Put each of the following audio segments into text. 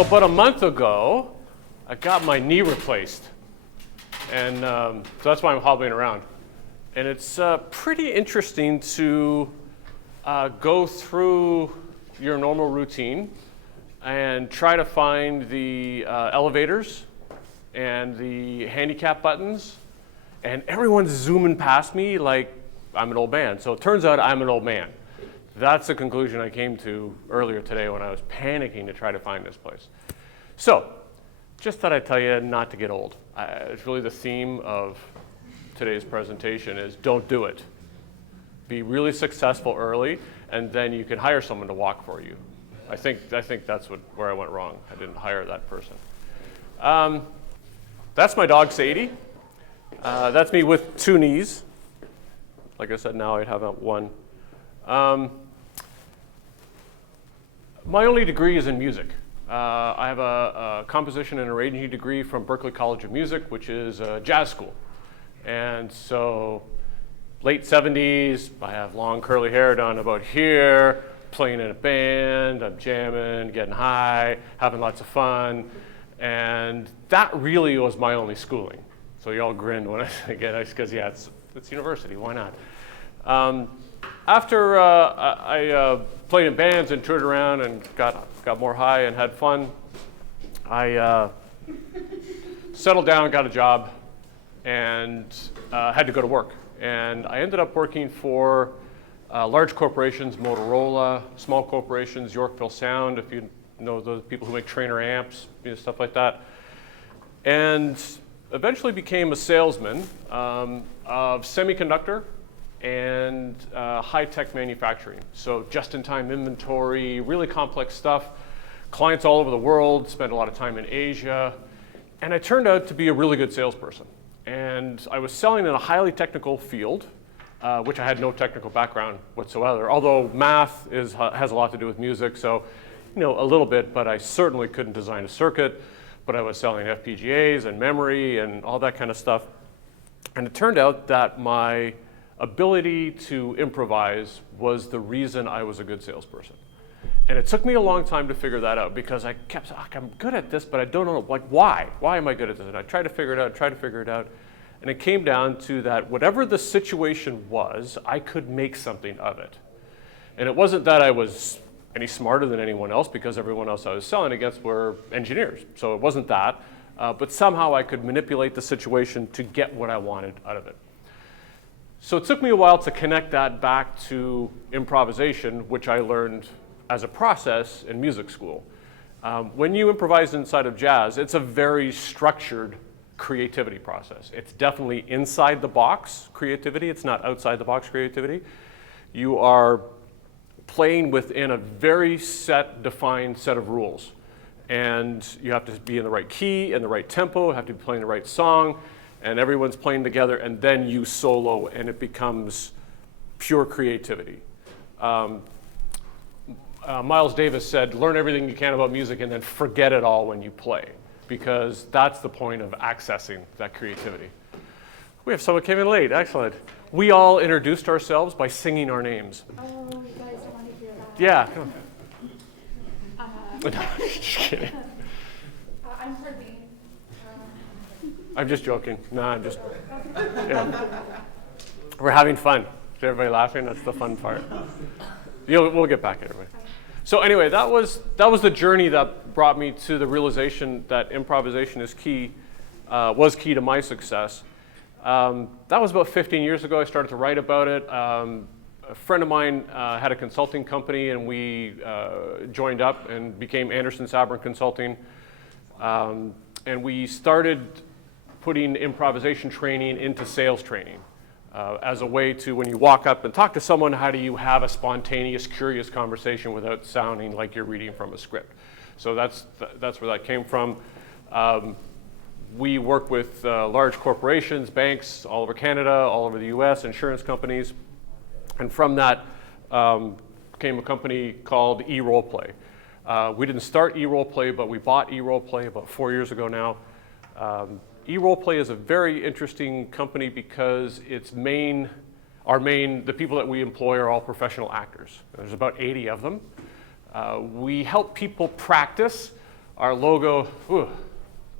So about a month ago, I got my knee replaced. And so that's why I'm hobbling around. And it's pretty interesting to go through your normal routine and try to find the elevators and the handicap buttons. And everyone's zooming past me like I'm an old man. So it turns out I'm an old man. That's the conclusion I came to earlier today when I was panicking to try to find this place. So, just thought I'd tell you not to get old. It's really the theme of today's presentation is don't do it. Be really successful early, and then you can hire someone to walk for you. I think that's where I went wrong. I didn't hire that person. That's my dog, Sadie. That's me with two knees. Like I said, now I have one. My only degree is in music. I have a composition and arranging degree from Berklee College of Music, which is a jazz school. And so late 70s, I have long curly hair down about here, playing in a band, I'm jamming, getting high, having lots of fun. And that really was my only schooling. So you all grinned when I said it, because yeah, it's university, why not? After I played in bands and toured around and got more high and had fun, I settled down, got a job, and had to go to work. And I ended up working for large corporations, Motorola, small corporations, Yorkville Sound, if you know those people who make trainer amps, stuff like that. And eventually became a salesman of semiconductor and high-tech manufacturing. So just-in-time inventory, really complex stuff. Clients all over the world, spent a lot of time in Asia. And I turned out to be a really good salesperson. And I was selling in a highly technical field, which I had no technical background whatsoever, although math has a lot to do with music, so a little bit, but I certainly couldn't design a circuit. But I was selling FPGAs and memory and all that kind of stuff. And it turned out that my ability to improvise was the reason I was a good salesperson. And it took me a long time to figure that out because I kept saying, I'm good at this, but I don't know, why? Why am I good at this? And I tried to figure it out, And it came down to that whatever the situation was, I could make something of it. And it wasn't that I was any smarter than anyone else because everyone else I was selling against were engineers. So it wasn't that, but somehow I could manipulate the situation to get what I wanted out of it. So it took me a while to connect that back to improvisation, which I learned as a process in music school. When you improvise inside of jazz, it's a very structured creativity process. It's definitely inside the box creativity. It's not outside the box creativity. You are playing within a very defined set of rules. And you have to be in the right key and the right tempo, have to be playing the right song, and everyone's playing together, and then you solo, and it becomes pure creativity. Miles Davis said, learn everything you can about music and then forget it all when you play, because that's the point of accessing that creativity. We have someone came in late, excellent. We all introduced ourselves by singing our names. Oh, you guys want to hear that? Yeah, come on. No, just kidding. I'm Courtney. I'm just joking. No, I'm just, We're having fun. Is everybody laughing? That's the fun part. We'll get back at it. So anyway, that was the journey that brought me to the realization that improvisation is key, was key to my success. That was about 15 years ago. I started to write about it. A friend of mine had a consulting company, and we joined up and became Anderson Sabourin Consulting. And we started putting improvisation training into sales training as a way to, when you walk up and talk to someone, how do you have a spontaneous, curious conversation without sounding like you're reading from a script? So that's where that came from. We work with large corporations, banks all over Canada, all over the US, insurance companies. And from that came a company called eRoleplay. We didn't start eRoleplay, but we bought eRoleplay about 4 years ago now. eRoleplay is a very interesting company because the people that we employ are all professional actors. There's about 80 of them. We help people practice Our logo,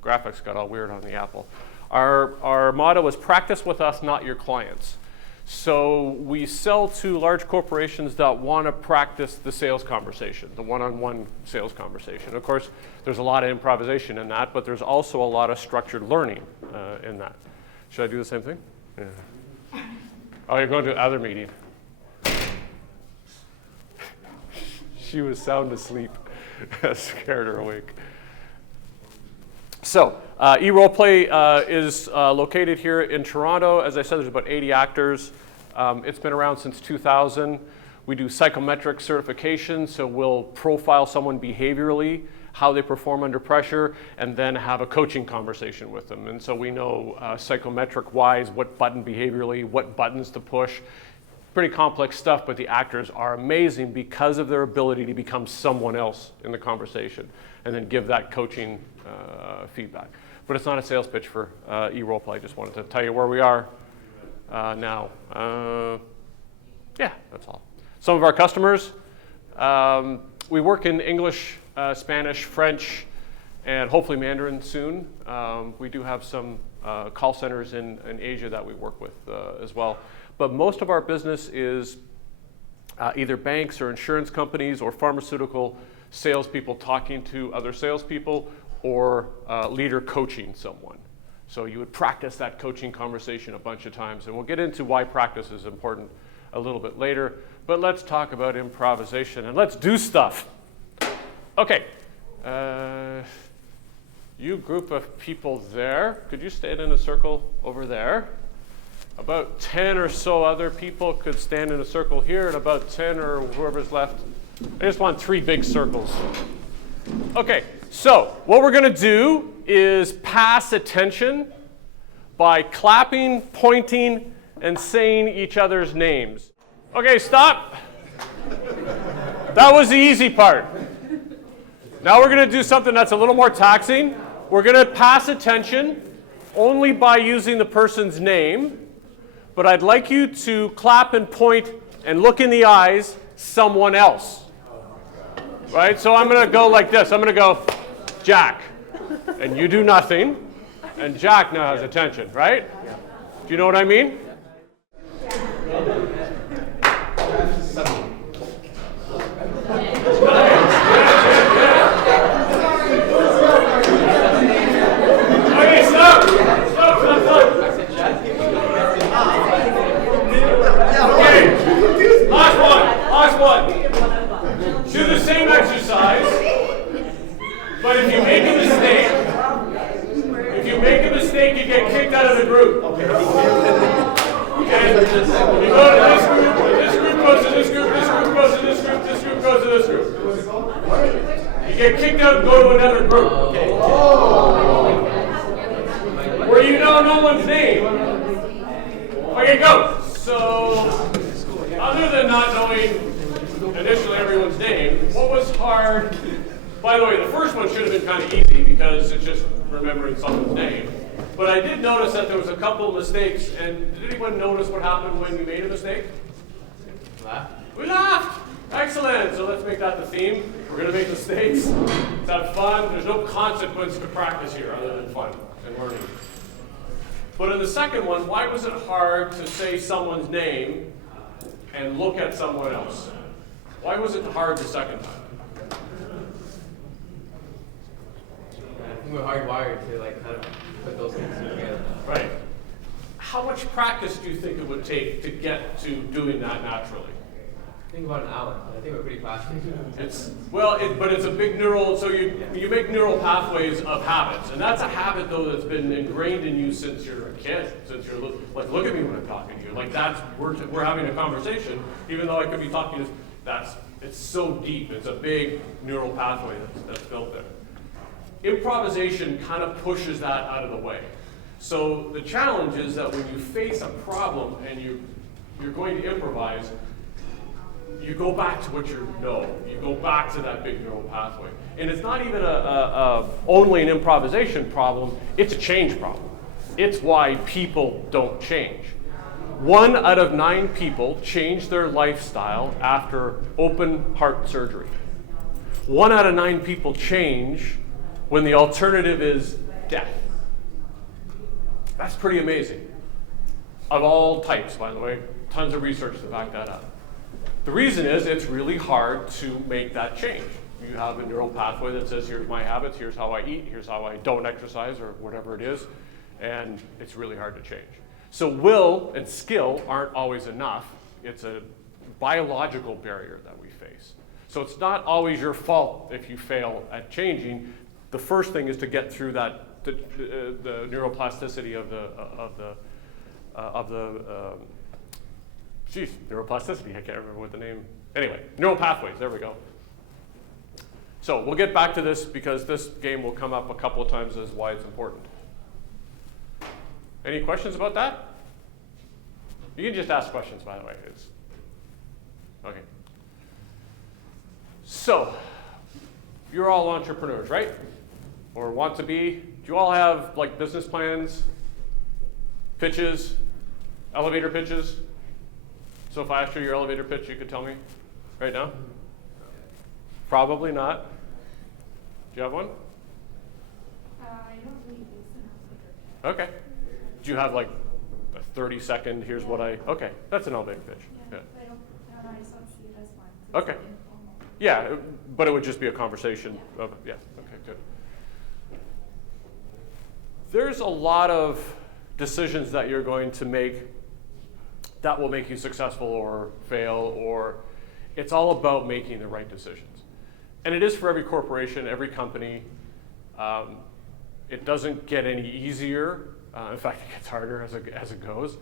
graphics got all weird on the Apple. Our motto is practice with us, not your clients. So we sell to large corporations that want to practice the sales conversation, the one-on-one sales conversation. Of course, there's a lot of improvisation in that, but there's also a lot of structured learning in that. Should I do the same thing? Yeah. Oh, you're going to the other meeting. She was sound asleep. I scared her awake. So, eRoleplay is located here in Toronto. As I said, there's about 80 actors. It's been around since 2000. We do psychometric certification, so we'll profile someone behaviorally, how they perform under pressure, and then have a coaching conversation with them. And so we know psychometric-wise what button behaviorally, what buttons to push. Pretty complex stuff, but the actors are amazing because of their ability to become someone else in the conversation and then give that coaching feedback. But it's not a sales pitch for eRoleplay. I just wanted to tell you where we are now. Yeah, that's all. Some of our customers, we work in English, Spanish, French, and hopefully Mandarin soon. We do have some call centers in Asia that we work with as well. But most of our business is either banks or insurance companies or pharmaceutical salespeople talking to other salespeople or leader coaching someone. So you would practice that coaching conversation a bunch of times. And we'll get into why practice is important a little bit later. But let's talk about improvisation and let's do stuff. Okay. You group of people there, could you stand in a circle over there? About 10 or so other people could stand in a circle here, and about 10 or whoever's left. I just want 3 big circles. Okay, so what we're going to do is pass attention by clapping, pointing, and saying each other's names. Okay, stop. That was the easy part. Now we're going to do something that's a little more taxing. We're going to pass attention only by using the person's name. But I'd like you to clap and point and look in the eyes someone else. Right? So I'm going to go like this. I'm going to go, Jack. And you do nothing. And Jack now has attention, right? Do you know what I mean? Okay, stop. Last one. Do the same exercise, but if you make a mistake, you get kicked out of the group. And you go to this group, and this group goes to this group, this group goes to this group, this group goes to this group. You get kicked out and go to another group. Where you know no one's name. Okay, go. So, other than not knowing initially everyone's name, what was hard? By the way, the first one should have been kind of easy because it's just remembering someone's name. But I did notice that there was a couple of mistakes, and did anyone notice what happened when you made a mistake? Laughed. We laughed! Excellent! So let's make that the theme. We're going to make mistakes. Let's have fun. There's no consequence to practice here other than fun and learning. But in the second one, why was it hard to say someone's name and look at someone else? Why was it hard the second time? I think we're hardwired to kind of put those things together. Right. How much practice do you think it would take to get to doing that naturally? I think about an hour. I think we're pretty fast. But it's a big neural. So you make neural pathways of habits, and that's a habit though that's been ingrained in you since you're a kid. Since you're like, look at me when I'm talking to you. Like we're having a conversation, even though I could be talking to. It's so deep. It's a big neural pathway that's built there. Improvisation kind of pushes that out of the way. So the challenge is that when you face a problem and you're going to improvise, you go back to what you know. You go back to that big neural pathway. And it's not even only an improvisation problem, it's a change problem. It's why people don't change. 1 out of 9 people change their lifestyle after open heart surgery. 1 out of 9 people change when the alternative is death. That's pretty amazing. Of all types, by the way, tons of research to back that up. The reason is it's really hard to make that change. You have a neural pathway that says, here's my habits, here's how I eat, here's how I don't exercise, or whatever it is, and it's really hard to change. So will and skill aren't always enough. It's a biological barrier that we face. So it's not always your fault if you fail at changing. The first thing is to get through that, the neuroplasticity of the neuroplasticity, I can't remember what the name, anyway, neural pathways, there we go. So we'll get back to this because this game will come up a couple of times as why it's important. Any questions about that? You can just ask questions, by the way. Okay. So, you're all entrepreneurs, right? Or want to be? Do you all have like business plans, pitches, elevator pitches? So if I asked you your elevator pitch, you could tell me right now? Probably not. Do you have one? I don't really use an elevator pitch. Okay. Do you have like a 30-second, here's what I, okay, that's an elevator pitch. Yeah, I just don't see it as one. Okay. Yeah, but it would just be a conversation of, yeah, okay, good. There's a lot of decisions that you're going to make that will make you successful or fail, or it's all about making the right decisions. And it is for every corporation, every company. It doesn't get any easier. In fact, it gets harder as it goes.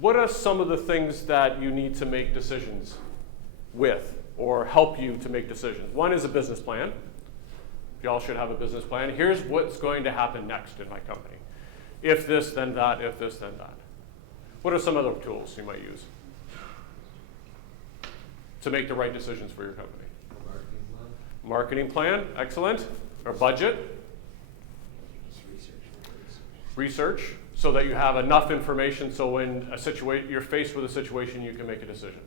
What are some of the things that you need to make decisions with or help you to make decisions? One is a business plan. You all should have a business plan. Here's what's going to happen next in my company. If this, then that, if this, then that. What are some other tools you might use to make the right decisions for your company? Marketing plan, excellent. Or budget. Research, so that you have enough information so when you're faced with a situation, you can make a decision.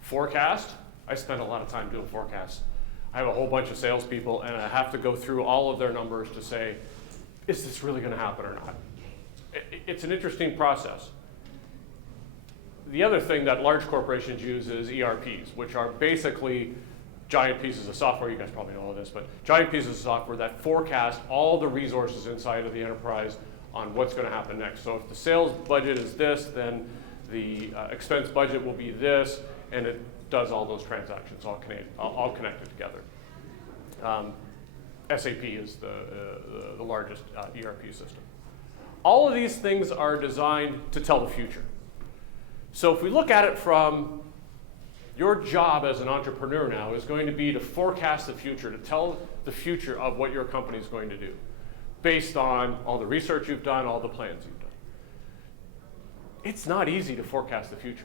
Forecast. I spend a lot of time doing forecasts. I have a whole bunch of salespeople, and I have to go through all of their numbers to say, is this really going to happen or not? It's an interesting process. The other thing that large corporations use is ERPs, which are basically giant pieces of software. You guys probably know all this, but giant pieces of software that forecast all the resources inside of the enterprise on what's going to happen next. So if the sales budget is this, then the expense budget will be this, and it does all those transactions, all connected together. SAP is the largest ERP system. All of these things are designed to tell the future. So if we look at it from your job as an entrepreneur now is going to be to forecast the future, to tell the future of what your company is going to do based on all the research you've done, all the plans you've done. It's not easy to forecast the future.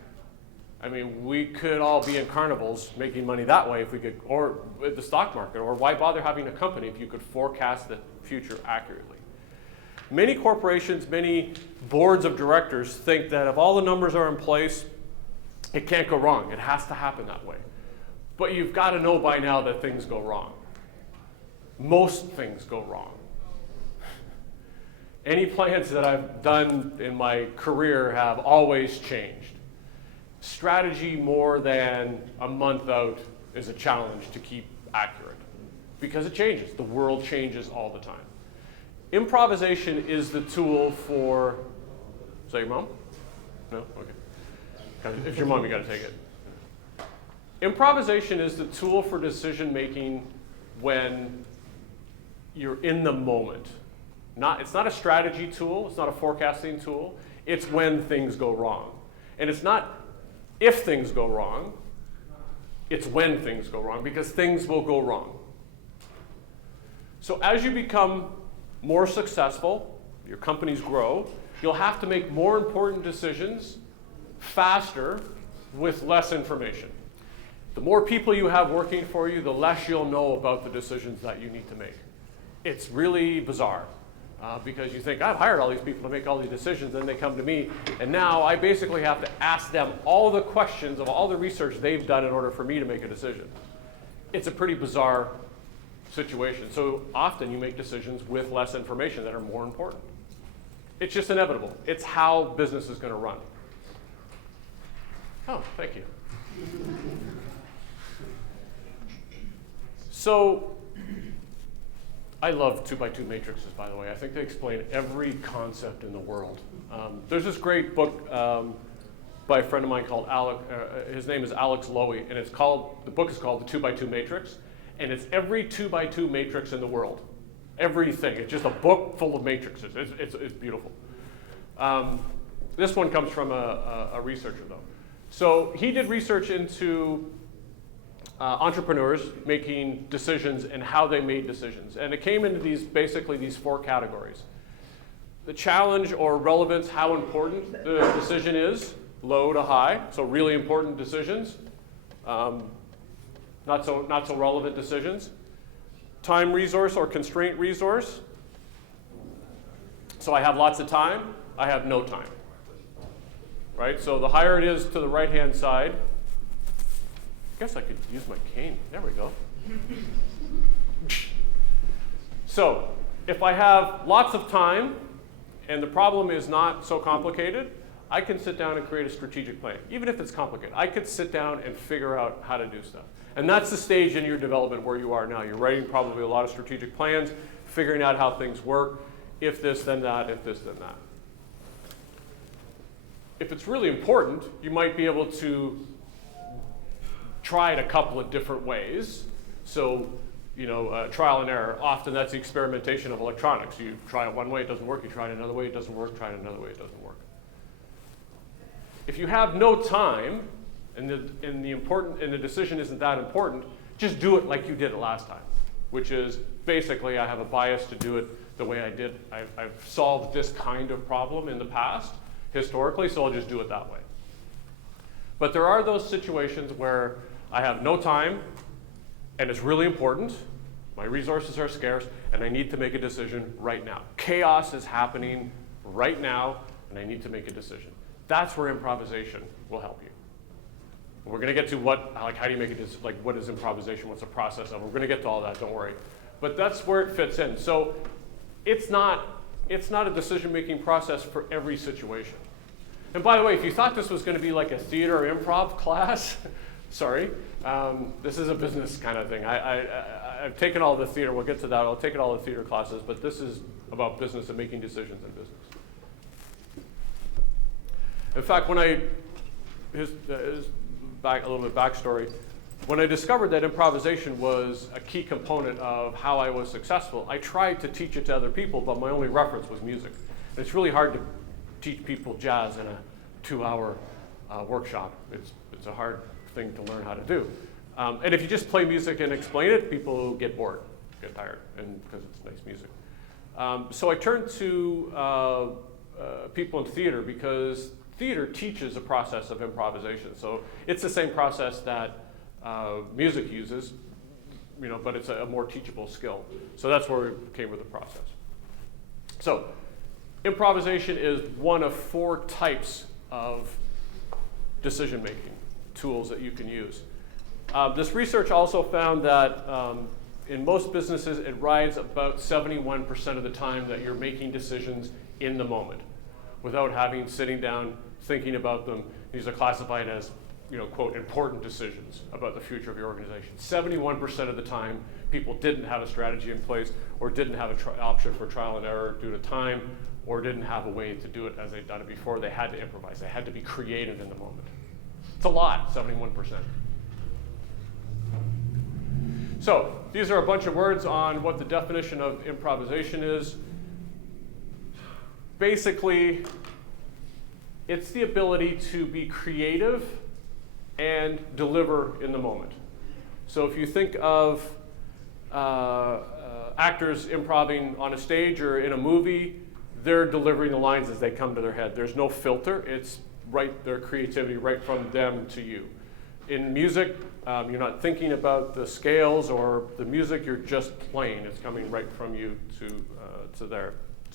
I mean, we could all be in carnivals making money that way if we could, or the stock market, or why bother having a company if you could forecast the future accurately? Many corporations, many boards of directors think that if all the numbers are in place, it can't go wrong. It has to happen that way. But you've got to know by now that things go wrong. Most things go wrong. Any plans that I've done in my career have always changed. Strategy more than a month out is a challenge to keep accurate because it changes. The world changes all the time. Improvisation is the tool for, is that your mom? No? Okay. If it's your mom, you got to take it. Improvisation is the tool for decision making when you're in the moment. It's not a strategy tool. It's not a forecasting tool. It's when things go wrong. And it's not if things go wrong. It's when things go wrong, because things will go wrong. So as you become more successful, your companies grow, you'll have to make more important decisions faster with less information. The more people you have working for you, the less you'll know about the decisions that you need to make. It's really bizarre because you think, I've hired all these people to make all these decisions, then they come to me, and now I basically have to ask them all the questions of all the research they've done in order for me to make a decision. it's a pretty bizarre situation. So often you make decisions with less information that are more important. It's just inevitable. It's how business is going to run. Oh, thank you. So I love 2x2 matrices, by the way. I think they explain every concept in the world. There's this great book by a friend of mine called Alex. His name is Alex Lowy, and the book is called The 2x2 Matrix, and it's every 2x2 matrix in the world. Everything. It's just a book full of matrices. It's beautiful. This one comes from a researcher, though. So he did research into entrepreneurs making decisions and how they made decisions. And it came into basically these 4 categories. The challenge or relevance, how important the decision is, low to high, so really important decisions, not so relevant decisions. Time resource or constraint resource. So I have lots of time, I have no time. Right? So the higher it is to the right-hand side, I guess I could use my cane. There we go. So if I have lots of time and the problem is not so complicated, I can sit down and create a strategic plan. Even if it's complicated, I could sit down and figure out how to do stuff. And that's the stage in your development where you are now. You're writing probably a lot of strategic plans, figuring out how things work, if this, then that, if this, then that. If it's really important, you might be able to try it a couple of different ways. So, trial and error. Often that's the experimentation of electronics. You try it one way, it doesn't work. You try it another way, it doesn't work. Try it another way, it doesn't work. If you have no time, and the decision isn't that important, just do it like you did it last time, which is basically I have a bias to do it the way I did. I've solved this kind of problem in the past, historically, so I'll just do it that way. But there are those situations where I have no time, and it's really important, my resources are scarce, and I need to make a decision right now. Chaos is happening right now, and I need to make a decision. That's where improvisation will help you. We're going to get to how do you make a decision, what is improvisation, what's the process of it. We're going to get to all that, don't worry. But that's where it fits in. So it's not a decision-making process for every situation. And by the way, if you thought this was going to be like a theater or improv class, sorry, this is a business kind of thing. I've taken all the theater, we'll get to that, I'll take all the theater classes, but this is about business and making decisions in business. In fact, back a little bit backstory, when I discovered that improvisation was a key component of how I was successful, I tried to teach it to other people, but my only reference was music. And it's really hard to teach people jazz in a 2-hour workshop. It's a hard thing to learn how to do. And if you just play music and explain it, people get bored, get tired, and because it's nice music. So I turned to people in theater because theater teaches a process of improvisation. So it's the same process that music uses, but it's a more teachable skill. So that's where we came with the process. So improvisation is one of 4 types of decision-making tools that you can use. This research also found that in most businesses, it rides about 71% of the time that you're making decisions in the moment without sitting down, thinking about them. These are classified as, quote, important decisions about the future of your organization. 71% of the time, people didn't have a strategy in place or didn't have an option for trial and error due to time or didn't have a way to do it as they'd done it before. They had to improvise. They had to be creative in the moment. It's a lot, 71%. So these are a bunch of words on what the definition of improvisation is. Basically, it's the ability to be creative and deliver in the moment. So if you think of actors improvising on a stage or in a movie, they're delivering the lines as they come to their head. There's no filter. It's their creativity right from them to you. In music, you're not thinking about the scales or the music. You're just playing. It's coming right from you to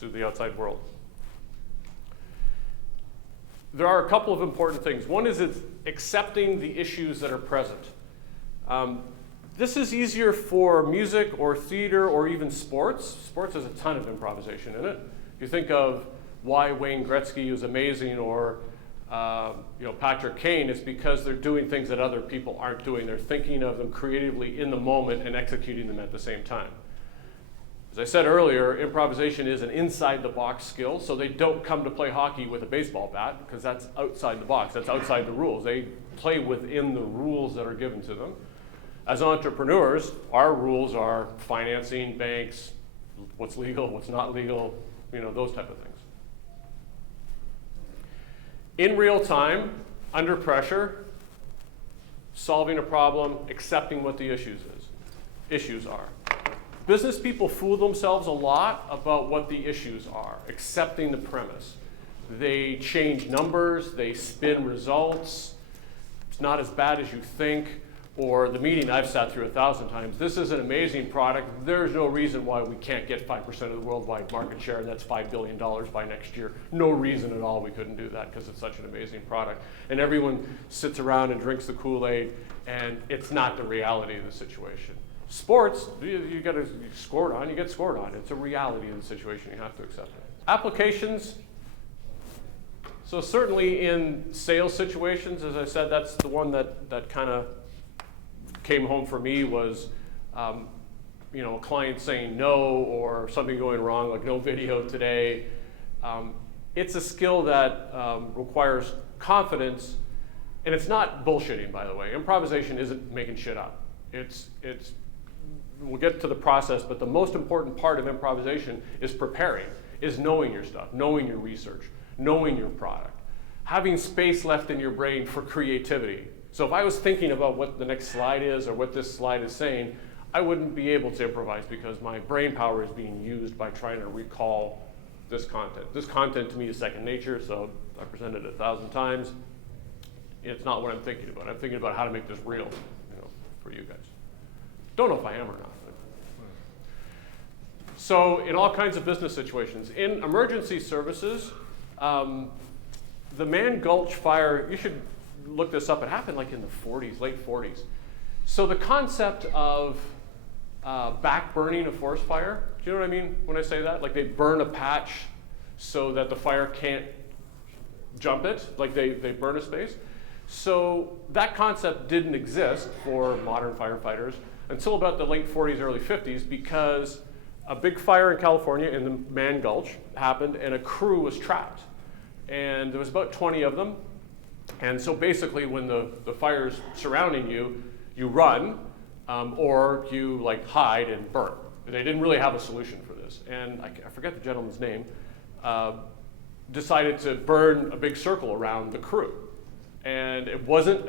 the outside world. There are a couple of important things. One is it's accepting the issues that are present. This is easier for music or theater or even sports. Sports has a ton of improvisation in it. If you think of why Wayne Gretzky is amazing or Patrick Kane, it's because they're doing things that other people aren't doing. They're thinking of them creatively in the moment and executing them at the same time. As I said earlier, improvisation is an inside-the-box skill, so they don't come to play hockey with a baseball bat because that's outside the box, that's outside the rules. They play within the rules that are given to them. As entrepreneurs, our rules are financing, banks, what's legal, what's not legal, those type of things. In real time, under pressure, solving a problem, accepting what the issues are. Business people fool themselves a lot about what the issues are, accepting the premise. They change numbers, they spin results. It's not as bad as you think, or the meeting I've sat through 1,000 times. This is an amazing product. There's no reason why we can't get 5% of the worldwide market share, and that's $5 billion by next year. No reason at all we couldn't do that because it's such an amazing product. And everyone sits around and drinks the Kool-Aid, and it's not the reality of the situation. Sports, you get scored on, you get scored on. It's a reality of the situation. You have to accept it. Applications. So certainly in sales situations, as I said, that's the one that kind of came home for me was, a client saying no or something going wrong, like no video today. It's a skill that requires confidence, and it's not bullshitting, by the way. Improvisation isn't making shit up. We'll get to the process, but the most important part of improvisation is preparing, is knowing your stuff, knowing your research, knowing your product, having space left in your brain for creativity. So if I was thinking about what the next slide is or what this slide is saying, I wouldn't be able to improvise because my brain power is being used by trying to recall this content. This content to me is second nature, so I presented it 1,000 times. It's not what I'm thinking about. I'm thinking about how to make this real, for you guys. Don't know if I am or not. So in all kinds of business situations, in emergency services, the Man Gulch fire, you should look this up. It happened like in the 40s, late 40s. So the concept of back burning a forest fire, do you know what I mean when I say that? Like they burn a patch so that the fire can't jump it, like they burn a space. So that concept didn't exist for modern firefighters until about the late 40s, early 50s, because a big fire in California in the Man Gulch happened and a crew was trapped. And there was about 20 of them. And so basically when the fire's surrounding you, you run or you hide and burn. They didn't really have a solution for this. And I forget the gentleman's name, decided to burn a big circle around the crew. And it wasn't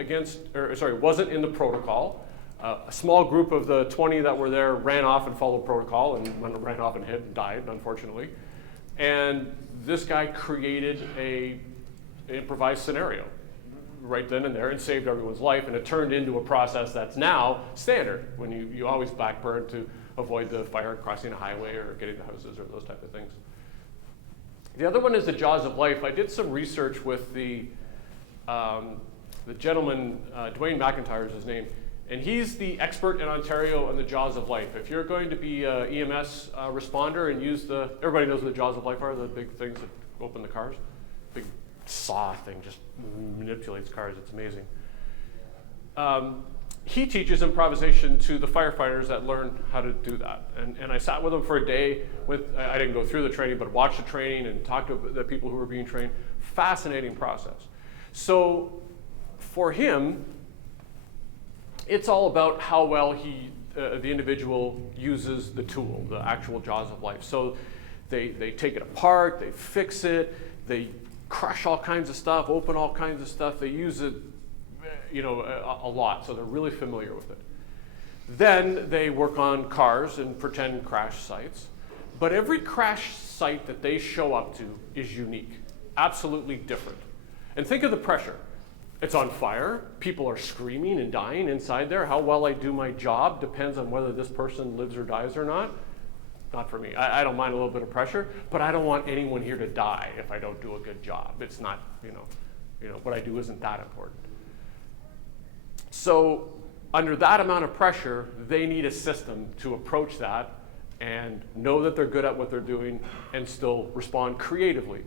wasn't in the protocol. A small group of the 20 that were there ran off and followed protocol and ran off and hid and died, unfortunately. And this guy created an improvised scenario right then and there and saved everyone's life, and it turned into a process that's now standard when you always back burn to avoid the fire crossing a highway or getting to houses or those type of things. The other one is the jaws of life. I did some research with the gentleman, Dwayne McIntyre is his name, and he's the expert in Ontario on the jaws of life. If you're going to be an EMS responder and use everybody knows what the jaws of life are, the big things that open the cars, big saw thing just manipulates cars, it's amazing. He teaches improvisation to the firefighters that learn how to do that. And I sat with him for a day. I didn't go through the training, but watched the training and talked to the people who were being trained. Fascinating process. So for him, it's all about how well the individual uses the tool, the actual jaws of life. So they take it apart, they fix it, they crush all kinds of stuff, open all kinds of stuff. They use it, a lot, so they're really familiar with it. Then they work on cars and pretend crash sites. But every crash site that they show up to is unique, absolutely different. And think of the pressure. It's on fire. People are screaming and dying inside there. How well I do my job depends on whether this person lives or dies or not. Not for me. I don't mind a little bit of pressure, but I don't want anyone here to die if I don't do a good job. It's not, what I do isn't that important. So under that amount of pressure, they need a system to approach that and know that they're good at what they're doing and still respond creatively.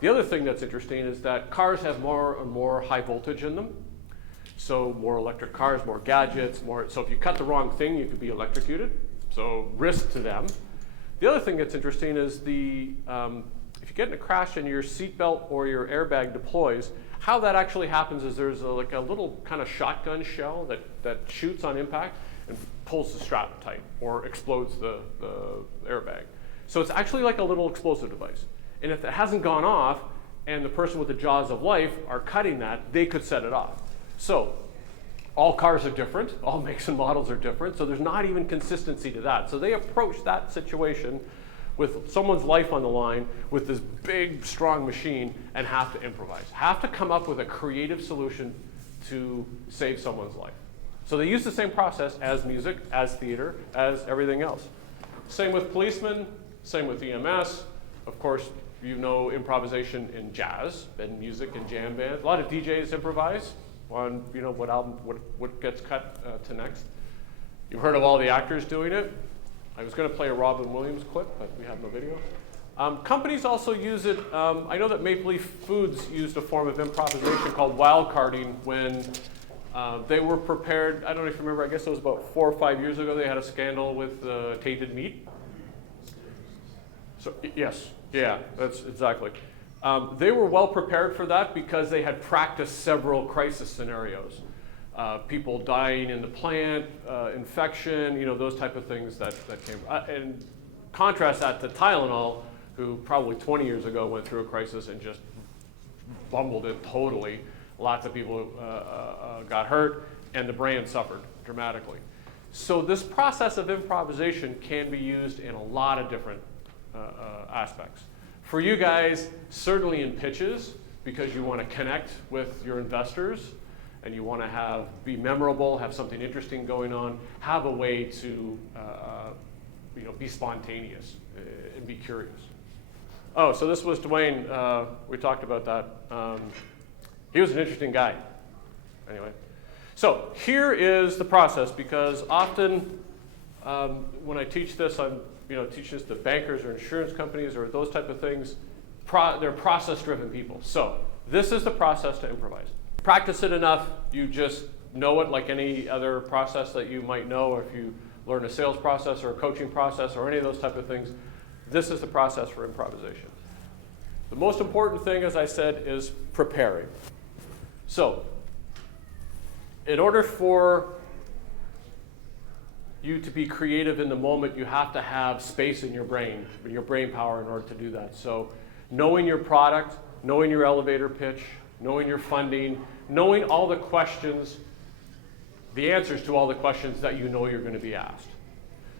The other thing that's interesting is that cars have more and more high voltage in them. So more electric cars, more gadgets, so if you cut the wrong thing, you could be electrocuted. So risk to them. The other thing that's interesting is if you get in a crash and your seatbelt or your airbag deploys, how that actually happens is there's like a little kind of shotgun shell that shoots on impact and pulls the strap tight or explodes the airbag. So it's actually like a little explosive device. And if it hasn't gone off and the person with the jaws of life are cutting that, they could set it off. So all cars are different, all makes and models are different, so there's not even consistency to that. So they approach that situation with someone's life on the line with this big, strong machine and have to improvise, have to come up with a creative solution to save someone's life. So they use the same process as music, as theater, as everything else. Same with policemen, same with EMS. Of course, you know improvisation in jazz and music and jam bands. A lot of DJs improvise on what album, what gets cut to next. You've heard of all the actors doing it. I was going to play a Robin Williams clip, but we have no video. Companies also use it. I know that Maple Leaf Foods used a form of improvisation called wildcarding when they were prepared. I don't know if you remember, I guess it was about 4 or 5 years ago, they had a scandal with tainted meat. So, yes, yeah, that's exactly. They were well prepared for that because they had practiced several crisis scenarios. People dying in the plant, infection, those type of things that came. And contrast that to Tylenol, who probably 20 years ago went through a crisis and just bumbled it totally. Lots of people got hurt, and the brand suffered dramatically. So this process of improvisation can be used in a lot of different aspects. For you guys, certainly in pitches, because you want to connect with your investors, and you want to be memorable, have something interesting going on, have a way to be spontaneous and be curious. Oh, so this was Dwayne. We talked about that. He was an interesting guy. Anyway, so here is the process, because often when I teach this, I'm teach this to bankers or insurance companies or those type of things. They're process-driven people. So this is the process to improvise. Practice it enough, you just know it like any other process that you might know, or if you learn a sales process or a coaching process or any of those type of things. This is the process for improvisation. The most important thing, as I said, is preparing. So in order for you to be creative in the moment, you have to have space in your brain power in order to do that. So knowing your product, knowing your elevator pitch, knowing your funding, knowing all the questions, the answers to all the questions that you know you're going to be asked.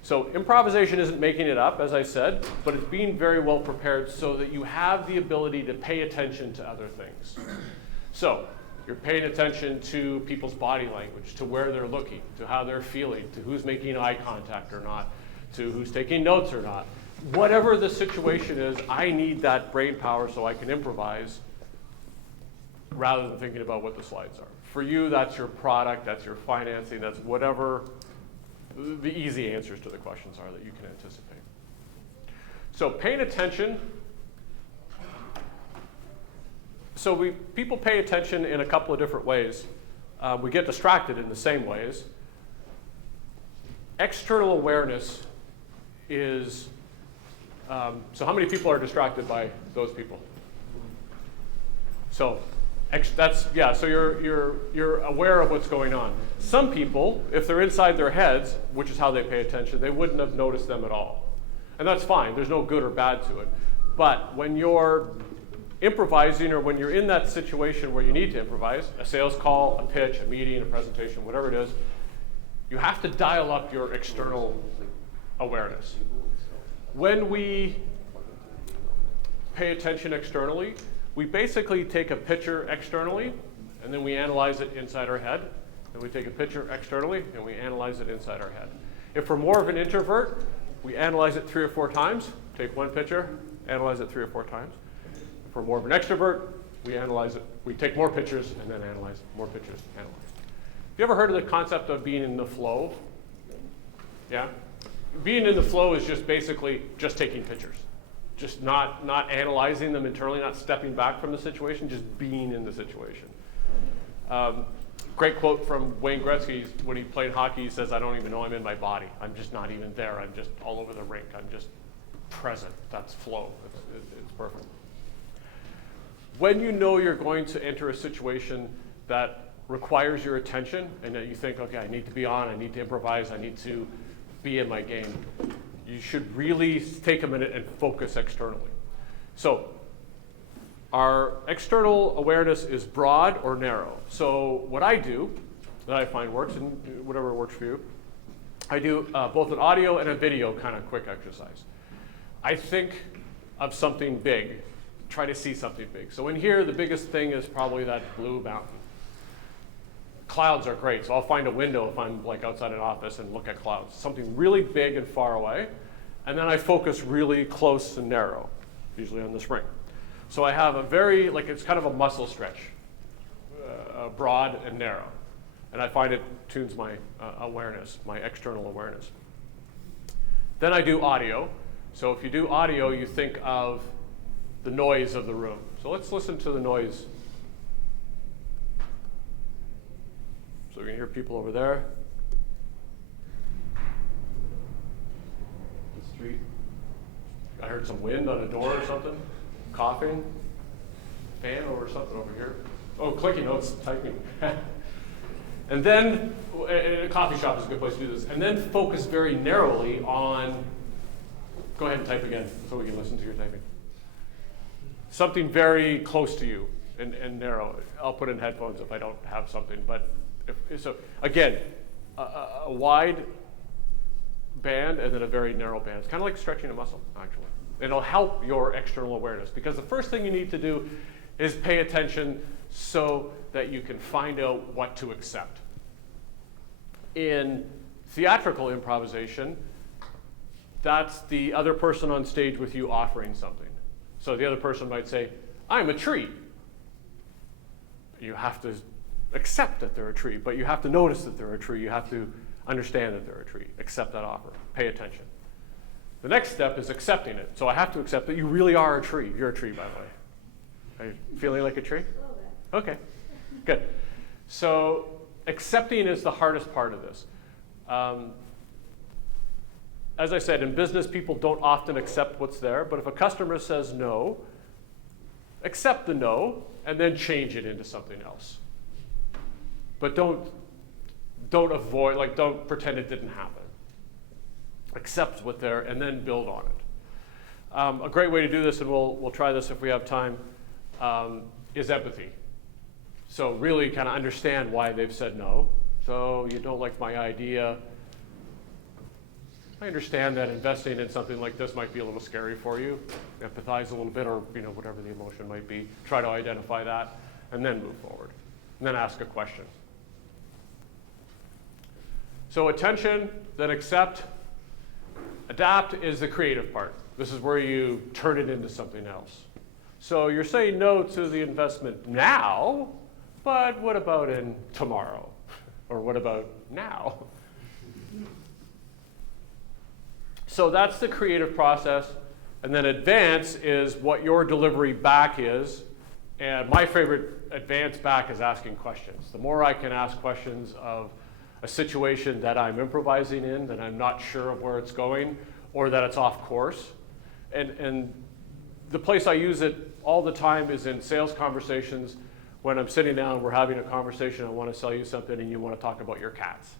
So improvisation isn't making it up, as I said, but it's being very well prepared so that you have the ability to pay attention to other things. So you're paying attention to people's body language, to where they're looking, to how they're feeling, to who's making eye contact or not, to who's taking notes or not. Whatever the situation is, I need that brain power so I can improvise rather than thinking about what the slides are. For you, that's your product, that's your financing, that's whatever the easy answers to the questions are that you can anticipate. So paying attention. So people pay attention in a couple of different ways. We get distracted in the same ways. External awareness is, so how many people are distracted by those people? So so you're aware of what's going on. Some people, if they're inside their heads, which is how they pay attention, they wouldn't have noticed them at all. And that's fine, there's no good or bad to it. But when you're improvising, or when you're in that situation where you need to improvise, a sales call, a pitch, a meeting, a presentation, whatever it is, you have to dial up your external awareness. When we pay attention externally, we basically take a picture externally, and then we analyze it inside our head. Then we take a picture externally, and we analyze it inside our head. If we're more of an introvert, we analyze it 3 or 4 times, take one picture, analyze it 3 or 4 times. If we're more of an extrovert, we analyze it. We take more pictures and then analyze, more pictures, analyze. you ever heard of the concept of being in the flow? Yeah? Being in the flow is just basically just taking pictures. Just not analyzing them internally, not stepping back from the situation, just being in the situation. Great quote from Wayne Gretzky when he played hockey. He says, "I don't even know I'm in my body. I'm just not even there. I'm just all over the rink. I'm just present." That's flow. It's perfect. When you know you're going to enter a situation that requires your attention and that you think, okay, I need to be on, I need to improvise, I need to be in my game, you should really take a minute and focus externally. So our external awareness is broad or narrow. So what I do that I find works, and whatever works for you, I do both an audio and a video kind of quick exercise. I think of something big, try to see something big. So in here, the biggest thing is probably that blue mountain. Clouds are great, so I'll find a window if I'm like outside an office and look at clouds. Something really big and far away, and then I focus really close and narrow, usually on this ring. So I have a very, like it's kind of a muscle stretch, broad and narrow. And I find it tunes my awareness, my external awareness. Then I do audio. So if you do audio, you think of the noise of the room. So let's listen to the noise. So we can hear people over there. The street. I heard some wind on a door or something. Coughing. Fan over something over here. Oh, clicking notes, typing. And then, a coffee shop is a good place to do this. And then focus very narrowly on, go ahead and type again so we can listen to your typing. Something very close to you and narrow. I'll put in headphones if I don't have something. But so again, a wide band and then a very narrow band. It's kind of like stretching a muscle, actually. It'll help your external awareness because the first thing you need to do is pay attention so that you can find out what to accept. In theatrical improvisation, that's the other person on stage with you offering something. So the other person might say, "I'm a tree." You have to accept that they're a tree, but you have to notice that they're a tree. You have to understand that they're a tree. Accept that offer. Pay attention. The next step is accepting it. So I have to accept that you really are a tree. You're a tree, by the way. Are you feeling like a tree? A little bit. Okay, good. So accepting is the hardest part of this. As I said, in business, people don't often accept what's there, but if a customer says no, accept the no and then change it into something else. But don't avoid, like don't pretend it didn't happen. Accept what's there and then build on it. A great way to do this, and we'll try this if we have time, is empathy. So really kind of understand why they've said no. So you don't like my idea. I understand that investing in something like this might be a little scary for you. Empathize a little bit, or whatever the emotion might be. Try to identify that, and then move forward. And then ask a question. So attention, then accept. Adapt is the creative part. This is where you turn it into something else. So you're saying no to the investment now, but what about in tomorrow? Or what about now? So that's the creative process. And then advance is what your delivery back is. And my favorite advance back is asking questions. The more I can ask questions of a situation that I'm improvising in, that I'm not sure of where it's going, or that it's off course. And the place I use it all the time is in sales conversations. When I'm sitting down, we're having a conversation, I want to sell you something, and you want to talk about your cats.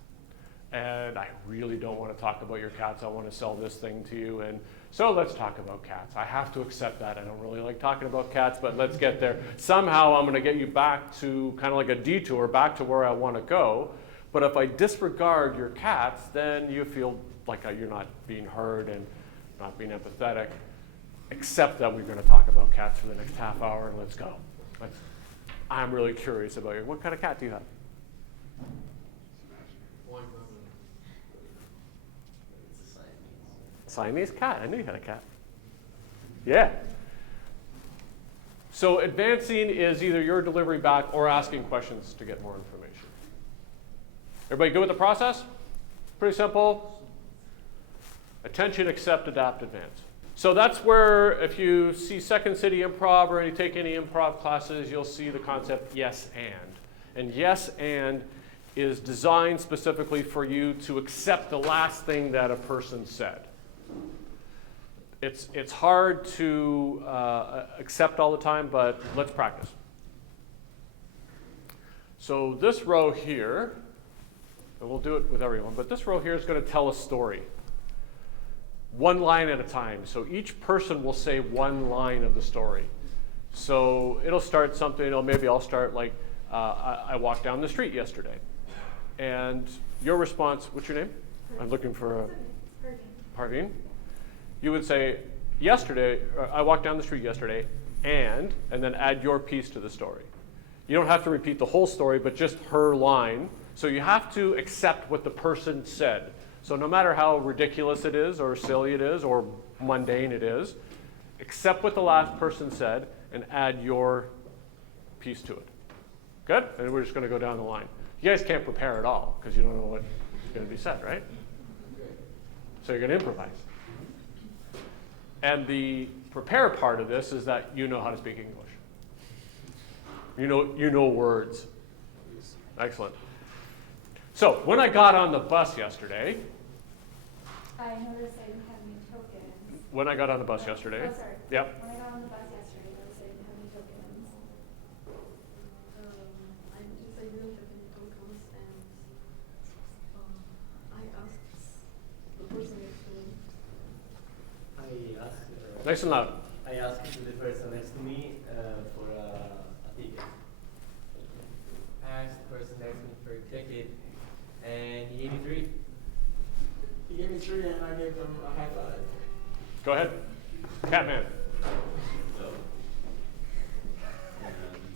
And I really don't want to talk about your cats. I want to sell this thing to you. And so let's talk about cats. I have to accept that. I don't really like talking about cats, but let's get there. Somehow I'm going to get you back to kind of like a detour, back to where I want to go. But if I disregard your cats, then you feel like you're not being heard and not being empathetic. Accept that we're going to talk about cats for the next half hour, and let's go. I'm really curious about you. What kind of cat do you have? It's a Siamese cat. I knew you had a cat. Yeah. So advancing is either your delivery back or asking questions to get more information. Everybody good with the process? Pretty simple. Attention, accept, adapt, advance. So that's where, if you see Second City Improv or you take any improv classes, you'll see the concept yes and. And yes and is designed specifically for you to accept the last thing that a person said. It's hard to accept all the time, but let's practice. So this row here, and we'll do it with everyone, but this row here is going to tell a story. One line at a time. So each person will say one line of the story. So it'll start something, maybe I'll start like, I walked down the street yesterday. And your response, what's your name? I'm looking for Parveen. You would say, yesterday, I walked down the street yesterday, and then add your piece to the story. You don't have to repeat the whole story, but just her line. So you have to accept what the person said. So no matter how ridiculous it is, or silly it is, or mundane it is, accept what the last person said and add your piece to it. Good? And we're just going to go down the line. You guys can't prepare at all because you don't know what's going to be said, right? So you're going to improvise. And the prepare part of this is that you know how to speak English. You know words. Excellent. So when I got on the bus yesterday, I noticed I didn't have any tokens. when I got on the bus yesterday, Oh, sorry. yep. When I got on the bus yesterday, I noticed I didn't have any tokens. I noticed I didn't have any tokens, and I asked the person next to me. Nice and loud. I asked the person next to me for a ticket. I asked the person next to me for a ticket, and he gave me 3. He gave me 3 and I gave him a high five. Go ahead. Catman.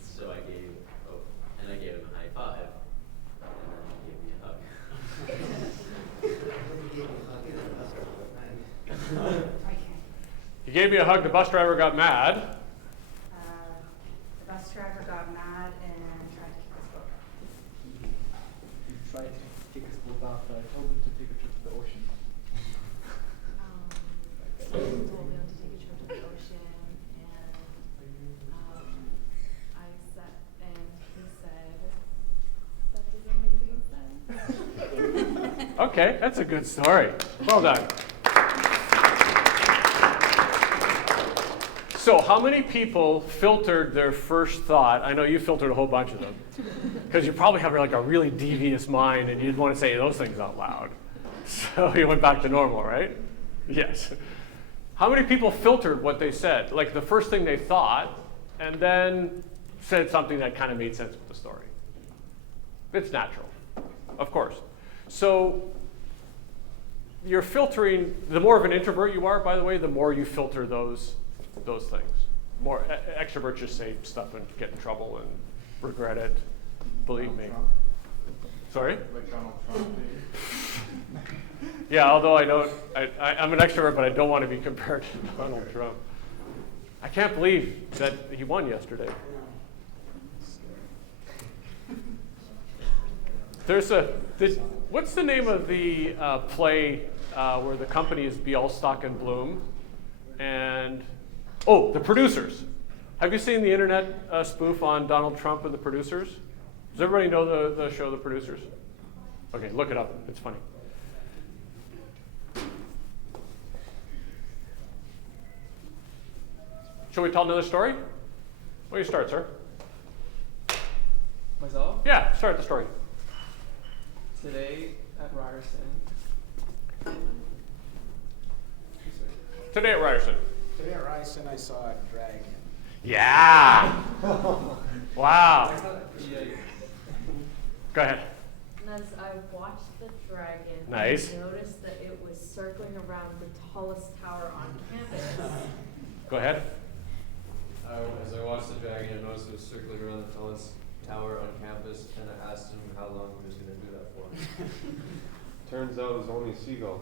So I gave, and I gave him a high five, and then he gave me a hug. He gave me a hug. The bus driver got mad. The bus driver got mad and tried to kick us both out. He tried to kick us both out, but I told him to take a trip to the ocean. He told me to take a trip to the ocean, and I said, and he said, that doesn't make any sense. Okay, that's a good story. Well done. So how many people filtered their first thought? I know you filtered a whole bunch of them. Because you probably have like a really devious mind and you'd want to say those things out loud. So you went back to normal, right? Yes. How many people filtered what they said? Like the first thing they thought and then said something that kind of made sense with the story. It's natural, of course. So you're filtering, the more of an introvert you are, by the way, the more you filter those things. More extroverts just say stuff and get in trouble and regret it. Believe me. Sorry? Like Donald Trump. Yeah, although I'm an extrovert, but I don't want to be compared to Donald Trump. I can't believe that he won yesterday. What's the name of the play where the company is Bialstock and Bloom? And, The Producers. Have you seen the internet spoof on Donald Trump and the Producers? Does everybody know the show The Producers? Okay, look it up. It's funny. Shall we tell another story? Where do you start, sir? Myself? Yeah, start the story. Today at Ryerson. Today at Ryerson. Today at Ryerson, I saw a dragon. Yeah. Wow. Go ahead. And as I watched the dragon, Nice. I noticed that it was circling around the tallest tower on campus. Go ahead. As I watched the dragon, I noticed it was circling around the tallest tower on campus, and I asked him how long he was going to do that for. Turns out it was only a seagull.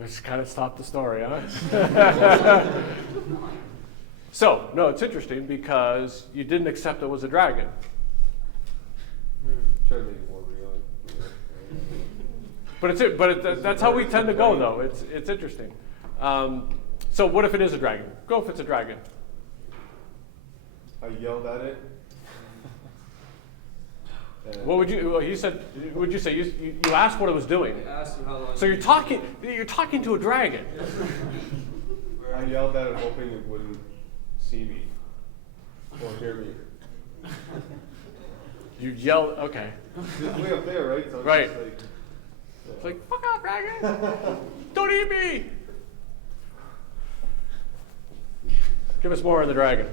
Let's kind of stop the story, huh? So, no, it's interesting because you didn't accept it was a dragon. True. That's how we tend to go, though. It's interesting. So what if it is a dragon? Go if it's a dragon. I yelled at it. What would you? Well, you said. Would you say you asked what it was doing? I asked him how long. So you're talking. You're talking to a dragon. I yelled at it, hoping it wouldn't see me or hear me. You yelled. Okay. It's way up there, right? So it's Right. just like, It's like fuck off, dragon! Don't eat me! Give us more on the dragon.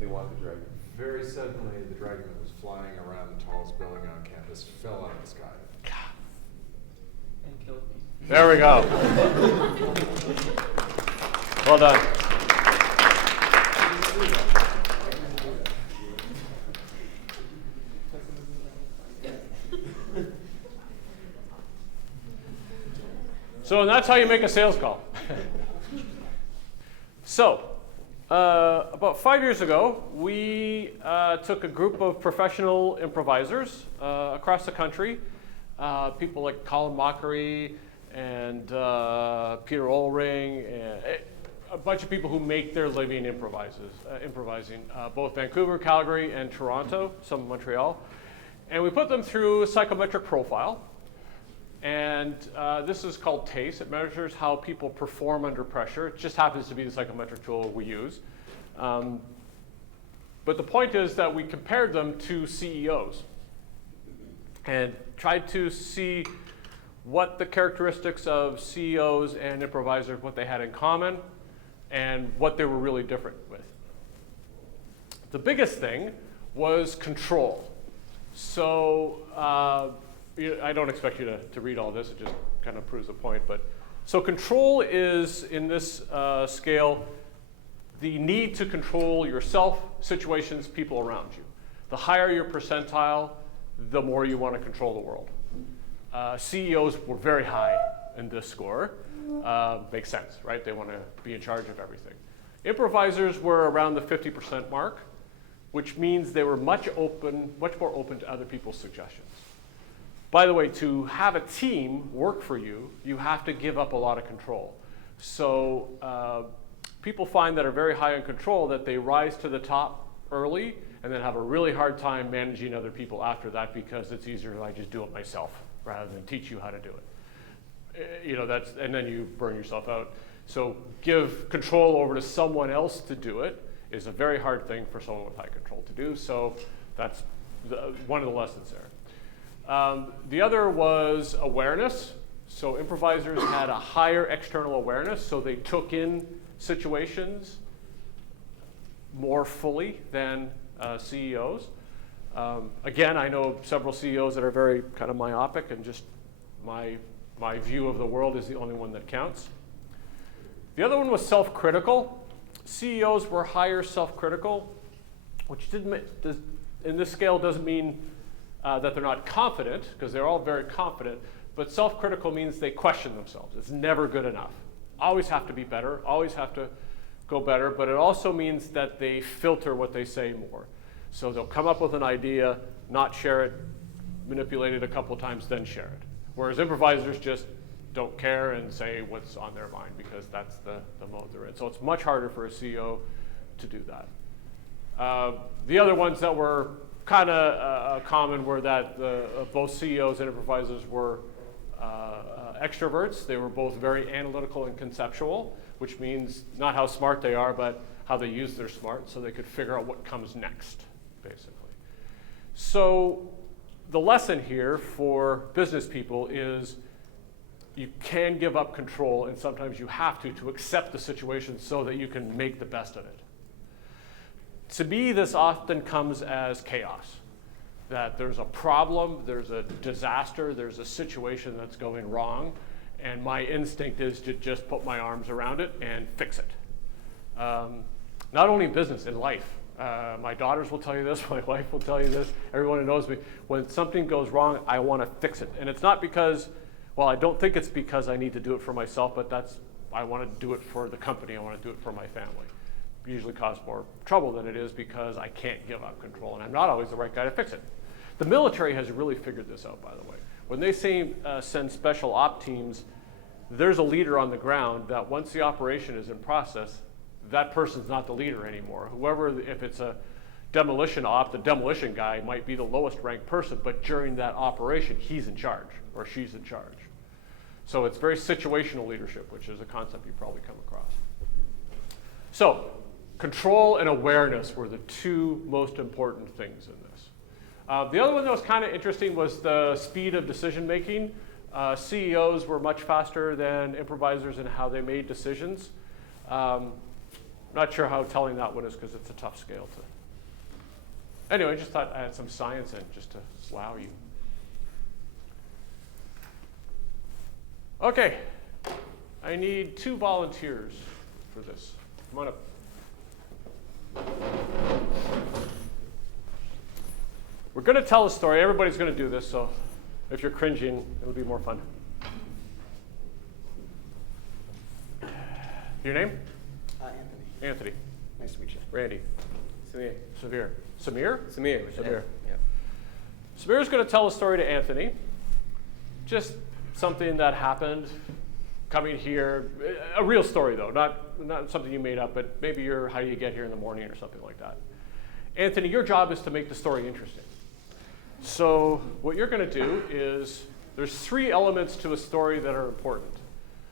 they want the dragon. Very suddenly, the dragon that was flying around the tallest building on campus fell out of the sky. And killed me. There we go. Well done. So that's how you make a sales call. So, about 5 years ago, we took a group of professional improvisers across the country, people like Colin Mockery and Peter Olring, and a bunch of people who make their living improvising, both Vancouver, Calgary, and Toronto, some in Montreal. And we put them through a psychometric profile. And this is called TACE. It measures how people perform under pressure. It just happens to be the psychometric tool we use. But the point is that we compared them to CEOs and tried to see what the characteristics of CEOs and improvisers, what they had in common, and what they were really different with. The biggest thing was control. So I don't expect you to read all this, it just kind of proves the point. But so control is, in this scale, the need to control yourself, situations, people around you. The higher your percentile, the more you want to control the world. CEOs were very high in this score. Makes sense, right? They want to be in charge of everything. Improvisers were around the 50% mark, which means they were much more open to other people's suggestions. By the way, to have a team work for you, you have to give up a lot of control. So people find that are very high in control that they rise to the top early and then have a really hard time managing other people after that because it's easier to just do it myself rather than teach you how to do it. And then you burn yourself out. So give control over to someone else to do it is a very hard thing for someone with high control to do. So that's one of the lessons there. The other was awareness. So improvisers had a higher external awareness, so they took in situations more fully than CEOs. Again, I know several CEOs that are very kind of myopic and just my view of the world is the only one that counts. The other one was self-critical. CEOs were higher self-critical, which in this scale doesn't mean that they're not confident, because they're all very confident, but self-critical means they question themselves. It's never good enough. Always have to be better, always have to go better, but it also means that they filter what they say more. So they'll come up with an idea, not share it, manipulate it a couple of times, then share it. Whereas improvisers just don't care and say what's on their mind because that's the mode they're in. So it's much harder for a CEO to do that. The other ones that were kind of common were that both CEOs and improvisers were extroverts. They were both very analytical and conceptual, which means not how smart they are, but how they use their smart so they could figure out what comes next, basically. So the lesson here for business people is you can give up control, and sometimes you have to accept the situation so that you can make the best of it. To me, this often comes as chaos, that there's a problem, there's a disaster, there's a situation that's going wrong, and my instinct is to just put my arms around it and fix it. Not only in business, in life. My daughters will tell you this, my wife will tell you this, everyone who knows me. When something goes wrong, I want to fix it. And it's not because, well, I don't think it's because I need to do it for myself, but I want to do it for the company, I want to do it for my family. Usually cause more trouble than it is because I can't give up control, and I'm not always the right guy to fix it. The military has really figured this out, by the way. When they send special op teams, there's a leader on the ground that once the operation is in process, that person's not the leader anymore. Whoever, if it's a demolition op, the demolition guy might be the lowest ranked person, but during that operation, he's in charge or she's in charge. So it's very situational leadership, which is a concept you probably come across. So control and awareness were the two most important things in this. The other one that was kind of interesting was the speed of decision making. CEOs were much faster than improvisers in how they made decisions. Not sure how telling that one is because it's a tough scale to. Anyway, I just thought I had some science in just to wow you. Okay, I need 2 volunteers for this. Come on up. We're going to tell a story. Everybody's going to do this, so if you're cringing, it'll be more fun. Your name? Anthony. Anthony. Nice to meet you. Randy. Samir. Samir. Samir? Samir. with an Samir. M. Yeah. Samir's going to tell a story to Anthony. Just something that happened coming here. A real story, though, not something you made up, but maybe how do you get here in the morning or something like that. Anthony, your job is to make the story interesting. So what you're going to do is there's 3 elements to a story that are important.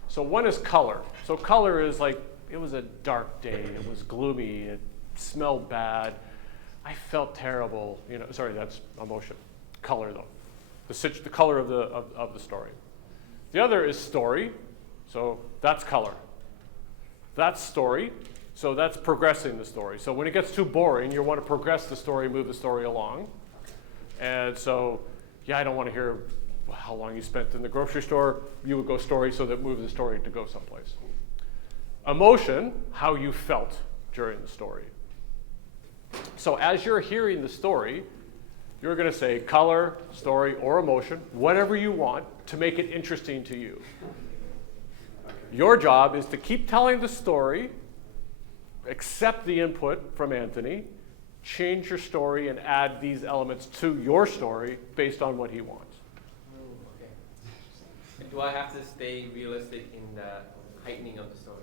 So one is color. So color is like, it was a dark day, it was gloomy, it smelled bad, I felt terrible. Sorry, that's emotion. Color, though. The color of the story. The other is story. So that's color. That's story. So that's progressing the story. So when it gets too boring, you want to progress the story, move the story along. And so, I don't want to hear how long you spent in the grocery store. You would go story, so that moves the story to go someplace. Emotion, how you felt during the story. So as you're hearing the story, you're going to say color, story, or emotion, whatever you want to make it interesting to you. Your job is to keep telling the story, accept the input from Anthony, change your story, and add these elements to your story based on what he wants. Okay. Do I have to stay realistic in the heightening of the story?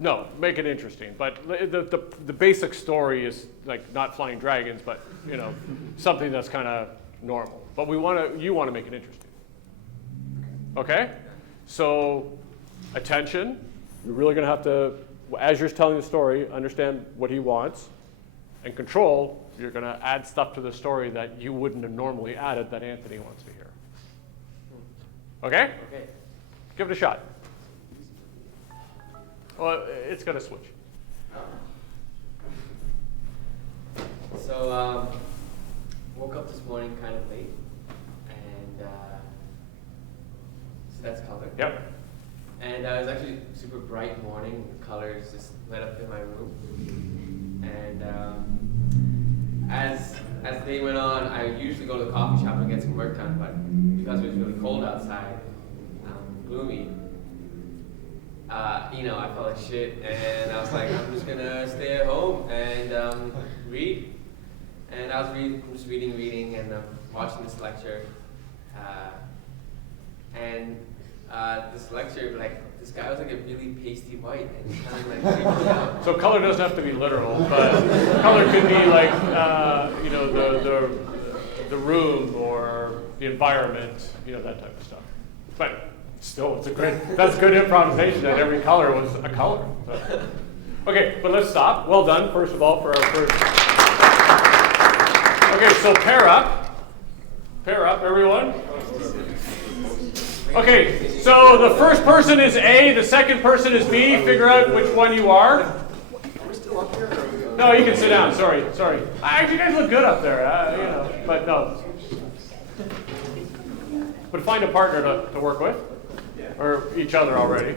No, make it interesting. But the basic story is like not flying dragons, but something that's kind of normal. But you want to make it interesting. Okay? So attention. You're really going to have to, as you're telling the story, understand what he wants. And control, you're going to add stuff to the story that you wouldn't have normally added that Anthony wants to hear. Okay? Okay. Give it a shot. Well, it's going to switch. So, woke up this morning kind of late, and so that's color. Yep. And it was actually a super bright morning. The colors just lit up in my room. And as the day went on, I usually go to the coffee shop and get some work done, but because it was really cold outside, gloomy, I felt like shit, and I was like, I'm just gonna stay at home and read. And I was just reading, and watching this lecture. This lecture, this guy was like a really pasty white, and kind of like freaked me out. So color doesn't have to be literal, but color could be like, the room or the environment, that type of stuff. But still, that's good improvisation that every color was a color. So. Okay, but let's stop. Well done, first of all, for our first. Okay, so pair up, everyone. Okay, so the first person is A, the second person is B. Figure out which one you are. Are we still up here? Or are we going? No, you can sit down. Sorry. You guys look good up there, but no. But find a partner to work with, or each other already.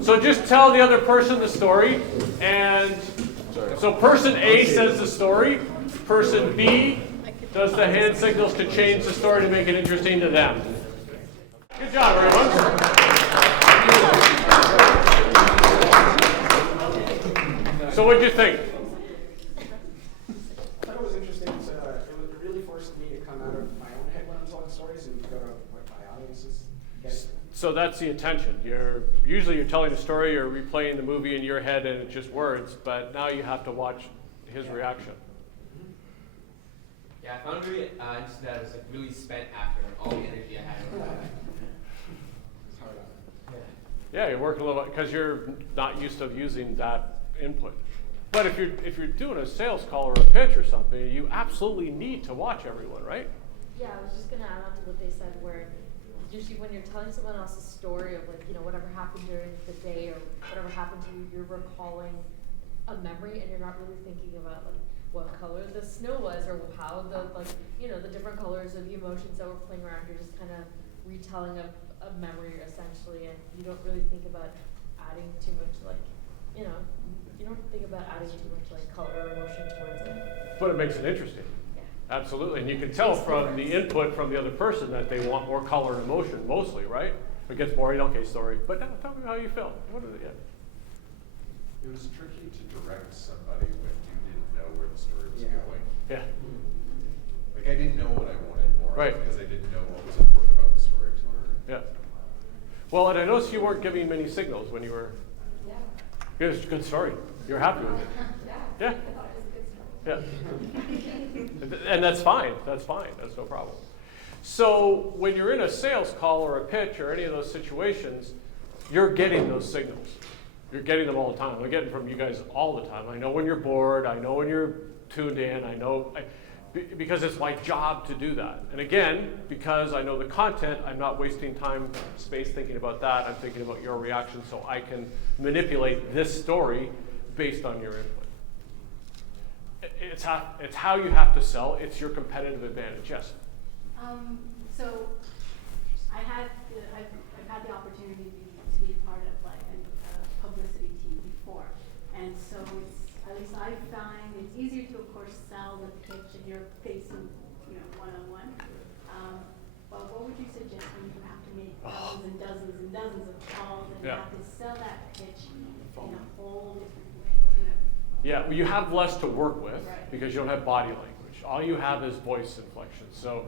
So just tell the other person the story, and so person A says the story, person B does the hand signals to change the story to make it interesting to them. Good job, everyone. So what'd you think? I thought it was interesting. It really forced me to come out of my own head when I'm telling stories. So that's the intention. Usually you're telling a story or replaying the movie in your head and it's just words, but now you have to watch his reaction. Yeah, I found really interesting that I was like really spent after all the energy I had. It's hard on it. Yeah, you're working a little because you're not used to using that input. But if you're doing a sales call or a pitch or something, you absolutely need to watch everyone, right? Yeah, I was just gonna add on to what they said, where usually when you're telling someone else's story of like, whatever happened during the day or whatever happened to you, you're recalling a memory and you're not really thinking about like what color the snow was or how the different colors of the emotions that were playing around. You're just kind of retelling a memory essentially, and you don't really think about adding too much you don't think about adding too much like color or emotion towards it. But it makes it interesting. Yeah. Absolutely, and you can tell from the input from the other person that they want more color and emotion mostly, right? If it gets boring, okay, story. But now tell me how you felt. What is it? Yeah. It was tricky to direct somebody when you didn't know where the story was going. Yeah. Like I didn't know what I wanted more of Right. because I didn't know what was important about the story to her. Yeah. Well, and I noticed you weren't giving many signals when you were. Yeah. Good story. You're happy with it. Yeah. Yeah. I thought it was a good story. Yeah. And that's fine. That's fine. That's no problem. So when you're in a sales call or a pitch or any of those situations, you're getting those signals. You're getting them all the time. I'm getting from you guys all the time. I know when you're bored. I know when you're tuned in. I know because it's my job to do that. And again, because I know the content, I'm not wasting time, space thinking about that. I'm thinking about your reaction so I can manipulate this story based on your input. It's how you have to sell. It's your competitive advantage. Yes? So I've had the opportunity to be part of like a publicity team before, and so at least I find it's easier to of course sell the pitch if you're facing one-on-one. But what would you suggest when you have to make dozens and dozens and dozens of calls and you have to sell that pitch in a whole different way to Yeah, well, you have less to work with Right. because you don't have body language. All you have is voice inflection. So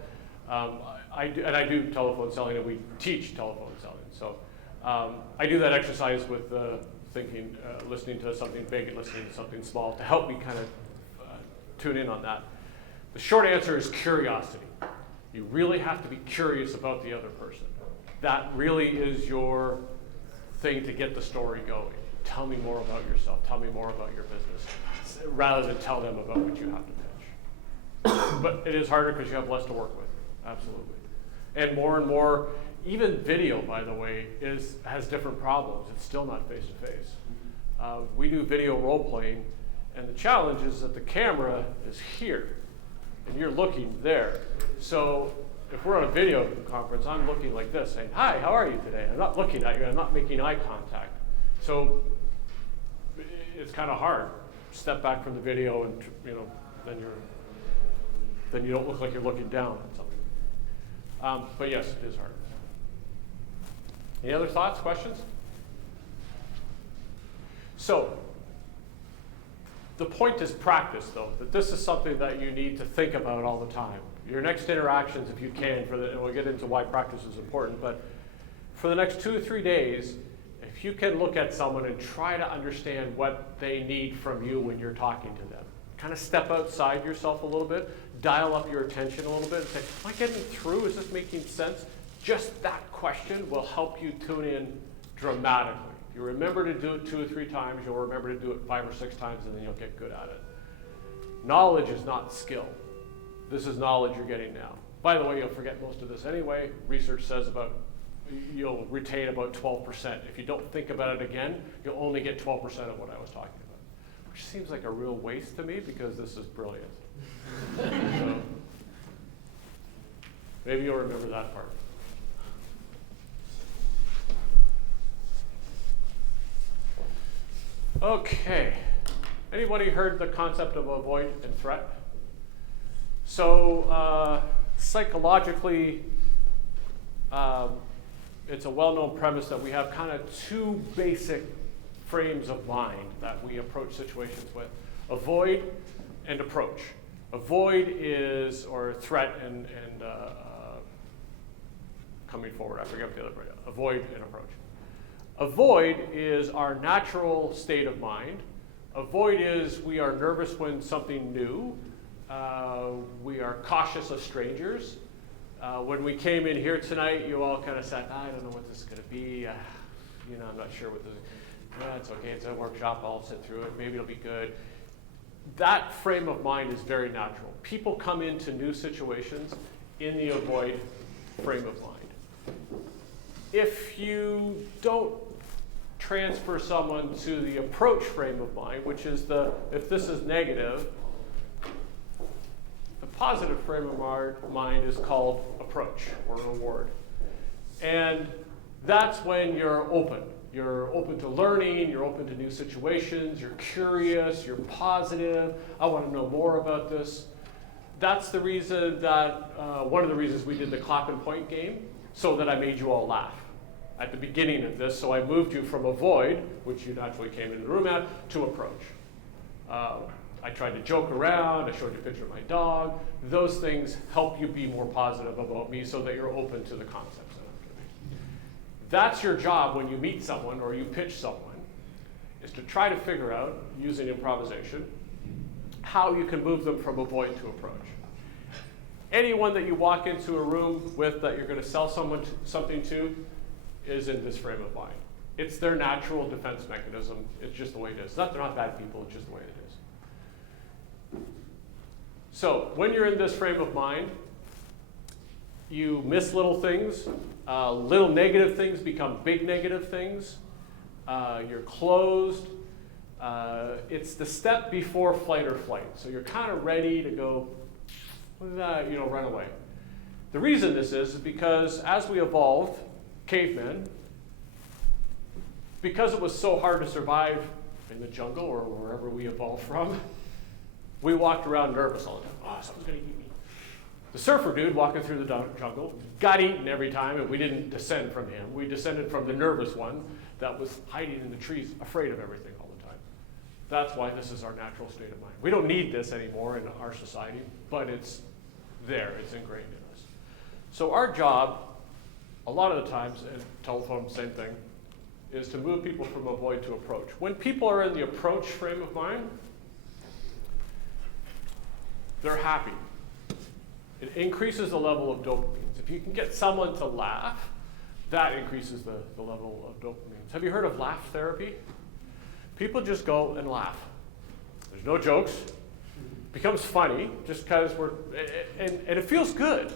I do telephone selling, and we teach telephone selling. So I do that exercise with thinking, listening to something big and listening to something small to help me kind of tune in on that. The short answer is curiosity. You really have to be curious about the other person. That really is your thing to get the story going. Tell me more about yourself. Tell me more about your business, rather than tell them about what you have to pitch. But it is harder because you have less to work with. Absolutely. And more, even video, by the way, has different problems. It's still not face-to-face. We do video role-playing, and the challenge is that the camera is here, and you're looking there. So if we're on a video conference, I'm looking like this, saying, "Hi, how are you today?" I'm not looking at you. I'm not making eye contact. So it's kind of hard. Step back from the video, and then you don't look like you're looking down at something. But yes, it is hard. Any other thoughts, questions? So the point is practice, though, that this is something that you need to think about all the time. Your next interactions, if you can, and we'll get into why practice is important, but for the next 2 to 3 days, if you can look at someone and try to understand what they need from you when you're talking to them. Kind of step outside yourself a little bit, dial up your attention a little bit, and say, am I getting through? Is this making sense? Just that question will help you tune in dramatically. If you remember to do it 2 or 3 times, you'll remember to do it 5 or 6 times, and then you'll get good at it. Knowledge is not skill. This is knowledge you're getting now. By the way, you'll forget most of this anyway. Research says you'll retain about 12%. If you don't think about it again, you'll only get 12% of what I was talking about, which seems like a real waste to me because this is brilliant. So, maybe you'll remember that part. Okay. Anybody heard the concept of avoid and threat? So psychologically, it's a well-known premise that we have kind of 2 basic frames of mind that we approach situations with: avoid and approach. Avoid is, or threat and coming forward. I forget what the other word. Avoid and approach. Avoid is our natural state of mind. Avoid is we are nervous when something new. We are cautious of strangers. When we came in here tonight, you all kind of said, I don't know what this is going to be. I'm not sure what this is. It's okay, it's a workshop, I'll sit through it, maybe it'll be good. That frame of mind is very natural. People come into new situations in the avoid frame of mind. If you don't transfer someone to the approach frame of mind, which is if this is negative, the positive frame of mind is called approach or reward. And that's when you're open. You're open to learning, you're open to new situations, you're curious, you're positive, I want to know more about this. That's the reason that, one of the reasons we did the clap and point game, so that I made you all laugh at the beginning of this. So I moved you from avoid, which you naturally came into the room at, to approach. I tried to joke around, I showed you a picture of my dog. Those things help you be more positive about me so that you're open to the concepts. That's your job when you meet someone or you pitch someone, is to try to figure out, using improvisation, how you can move them from avoid to approach. Anyone that you walk into a room with that you're going to sell someone something to is in this frame of mind. It's their natural defense mechanism. It's just the way it is. They're not bad people, it's just the way it is. So when you're in this frame of mind, you miss little things. Little negative things become big negative things. You're closed. It's the step before flight or flight. So you're kind of ready to go, run away. The reason this is because as we evolved, cavemen, because it was so hard to survive in the jungle or wherever we evolved from, we walked around nervous all the time. Oh, someone's going to eat me. The surfer dude walking through the jungle got eaten every time, and we didn't descend from him. We descended from the nervous one that was hiding in the trees, afraid of everything all the time. That's why this is our natural state of mind. We don't need this anymore in our society, but it's there, it's ingrained in us. So our job, a lot of the times, and telephone, same thing, is to move people from avoid to approach. When people are in the approach frame of mind, they're happy. It increases the level of dopamines. If you can get someone to laugh, that increases the level of dopamines. Have you heard of laugh therapy? People just go and laugh. There's no jokes. It becomes funny just because and it feels good.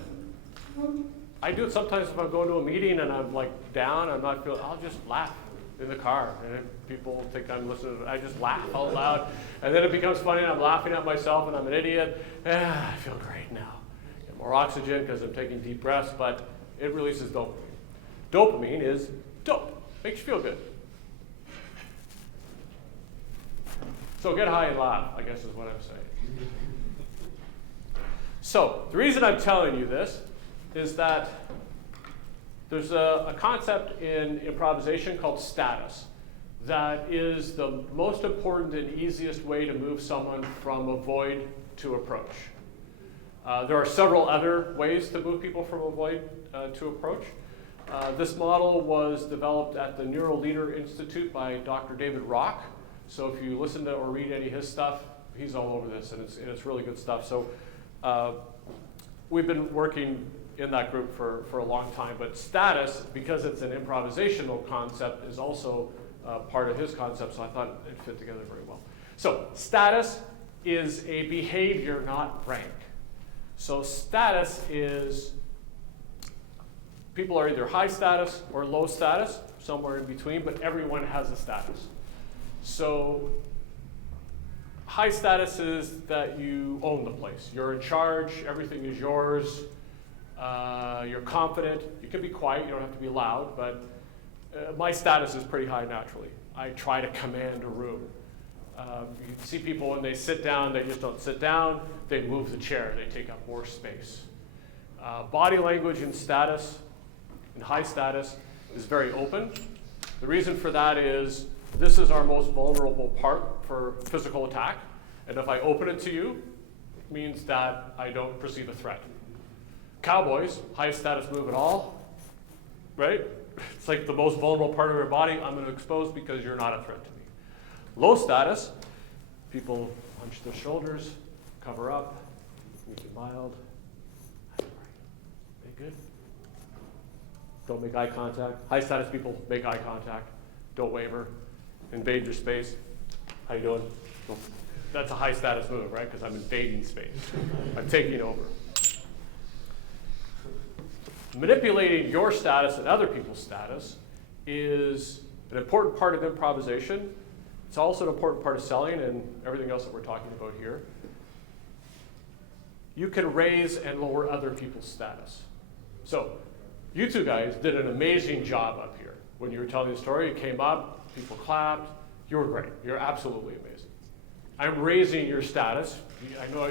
I do it sometimes if I'm going to a meeting and I'm like down, I'll just laugh in the car. And if people think I'm listening, I just laugh out loud. And then it becomes funny and I'm laughing at myself and I'm an idiot. I feel great now. Get more oxygen because I'm taking deep breaths, but it releases dopamine. Dopamine is dope. Makes you feel good. So get high and laugh, I guess is what I'm saying. So the reason I'm telling you this is that there's a concept in improvisation called status that is the most important and easiest way to move someone from avoid to approach. There are several other ways to move people from avoid to approach. This model was developed at the Neural Leader Institute by Dr. David Rock. So if you listen to or read any of his stuff, he's all over this, and it's really good stuff. So we've been working in that group for a long time, but status, because it's an improvisational concept, is also part of his concept, so I thought it fit together very well. So status is a behavior, not rank. So status is, people are either high status or low status, somewhere in between, but everyone has a status. So high status is that you own the place. You're in charge, everything is yours, you're confident. You can be quiet, you don't have to be loud, but my status is pretty high naturally. I try to command a room. You see people when they sit down, they just don't sit down, they move the chair, they take up more space. Body language and status, in high status, is very open. The reason for that is this is our most vulnerable part for physical attack, and if I open it to you, it means that I don't perceive a threat. Cowboys, highest status move at all, right? It's like the most vulnerable part of your body, I'm going to expose because you're not a threat to me. Low status, people hunch their shoulders, cover up, make it mild. Very good. Don't make eye contact. High status people make eye contact. Don't waver. Invade your space. How you doing? That's a high status move, right? Because I'm invading space. I'm taking over. Manipulating your status and other people's status is an important part of improvisation. It's also an important part of selling and everything else that we're talking about here. You can raise and lower other people's status. So, you two guys did an amazing job up here. When you were telling the story, you came up, people clapped. You were great. You're absolutely amazing. I'm raising your status. I know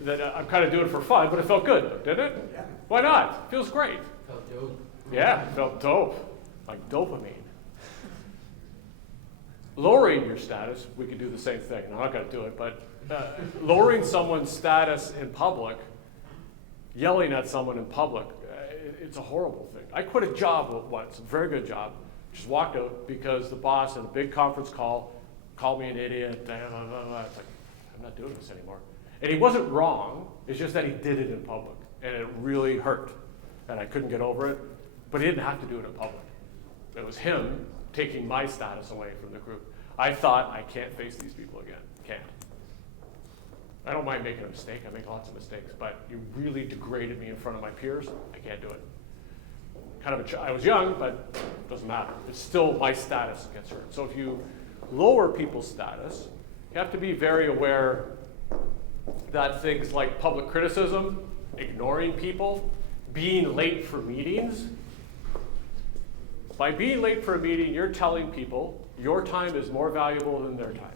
that I'm kind of doing it for fun, but it felt good, didn't it? Yeah. Why not? It feels great. Felt dope. Yeah, it felt dope, like dopamine. Lowering your status, we could do the same thing. I'm not going to do it, but lowering someone's status in public, yelling at someone in public, it's a horrible thing. I quit a job once, a very good job, just walked out because the boss in a big conference call called me an idiot. It's like, I'm not doing this anymore. And he wasn't wrong, it's just that he did it in public, and it really hurt, and I couldn't get over it, but he didn't have to do it in public. It was him taking my status away from the group. I thought, I can't face these people again, can't. I don't mind making a mistake, I make lots of mistakes, but you really degraded me in front of my peers, I can't do it. I was young, but it doesn't matter. It's still my status that gets hurt. So if you lower people's status, you have to be very aware that things like public criticism, ignoring people, being late for meetings. By being late for a meeting, you're telling people your time is more valuable than their time.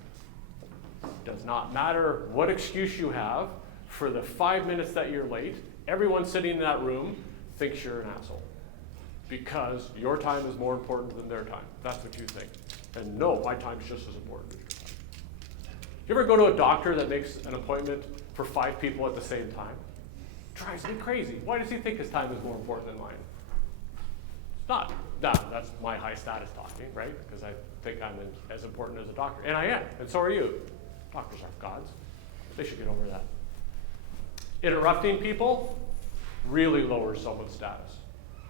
It does not matter what excuse you have for the 5 minutes that you're late. Everyone sitting in that room thinks you're an asshole because your time is more important than their time. That's what you think. And no, my time's just as important as your time. You ever go to a doctor that makes an appointment for 5 people at the same time? Drives me crazy. Why does he think his time is more important than mine? It's not. That's my high status talking, right? Because I think I'm as important as a doctor. And I am, and so are you. Doctors aren't gods. They should get over that. Interrupting people really lowers someone's status.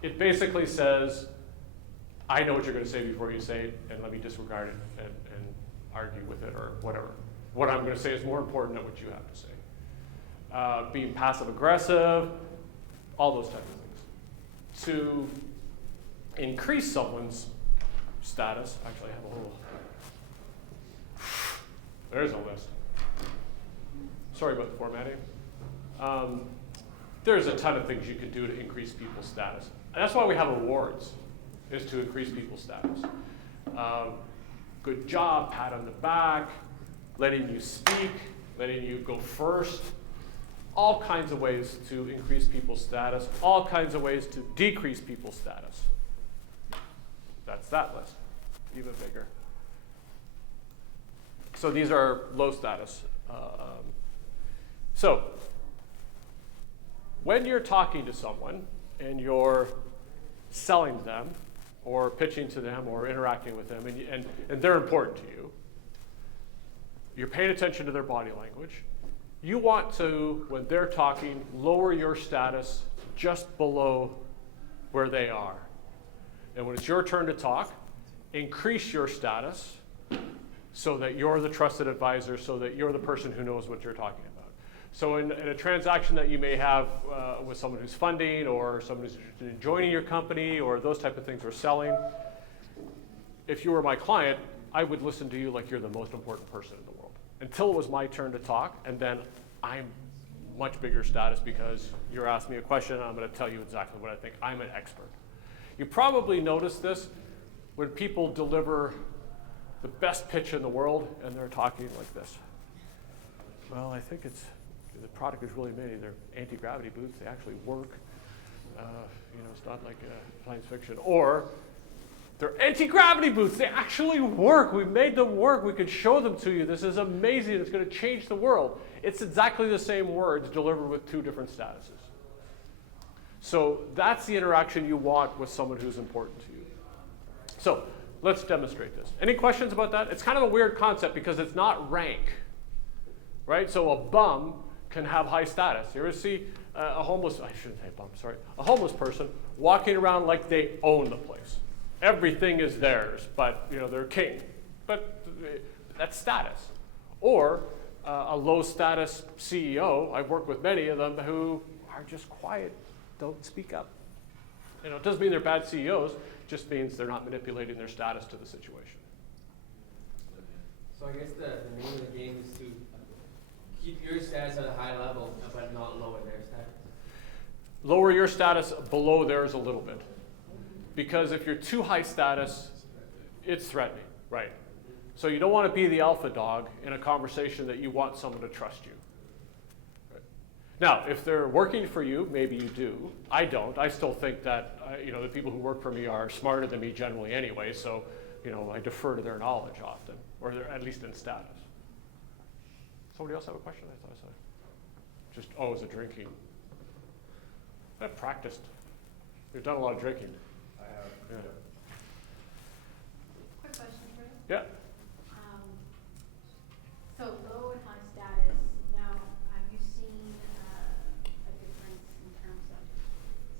It basically says, I know what you're going to say before you say it, and let me disregard it and argue with it or whatever. What I'm going to say is more important than what you have to say. Being passive-aggressive, all those types of things. To increase someone's status, actually I have a little, there's a list. Sorry about the formatting. There's a ton of things you can do to increase people's status. And that's why we have awards, is to increase people's status. Good job, pat on the back, letting you speak, letting you go first. All kinds of ways to increase people's status, all kinds of ways to decrease people's status. That's that list, even bigger. So these are low status. So when you're talking to someone and you're selling to them or pitching to them or interacting with them and they're important to you, you're paying attention to their body language. You want to, when they're talking, lower your status just below where they are. And when it's your turn to talk, increase your status so that you're the trusted advisor, so that you're the person who knows what you're talking about. So in a transaction that you may have with someone who's funding or someone who's interested in joining your company or those type of things or selling, if you were my client, I would listen to you like you're the most important person in the world until it was my turn to talk, and then I'm much bigger status because you're asking me a question and I'm going to tell you exactly what I think. I'm an expert. You probably noticed this when people deliver the best pitch in the world and they're talking like this. Well, I think the product is really amazing. They're anti-gravity boots. They actually work. It's not like science fiction. Or they're anti-gravity boots. They actually work. We made them work. We could show them to you. This is amazing. It's going to change the world. It's exactly the same words delivered with 2 different statuses. So that's the interaction you want with someone who's important to you. So let's demonstrate this. Any questions about that? It's kind of a weird concept because it's not rank, right? So a bum can have high status. You ever see a homeless, I shouldn't say bum, sorry, a homeless person walking around like they own the place. Everything is theirs, but they're king. But that's status. Or a low status CEO, I've worked with many of them who are just quiet, don't speak up. It doesn't mean they're bad CEOs, just means they're not manipulating their status to the situation. So I guess the name of the game is to keep your status at a high level, but not lower their status. Lower your status below theirs a little bit. Because if you're too high status, it's threatening, right? So you don't want to be the alpha dog in a conversation that you want someone to trust you. Right? Now, if they're working for you, maybe you do. I don't. I still think that the people who work for me are smarter than me generally anyway, so I defer to their knowledge often, or they're at least in status. Somebody else have a question? I thought I saw. Is it drinking? I've practiced. You've done a lot of drinking. I have. Yeah. Quick question for you. Yeah. So low and high status. Now, have you seen a difference in terms of,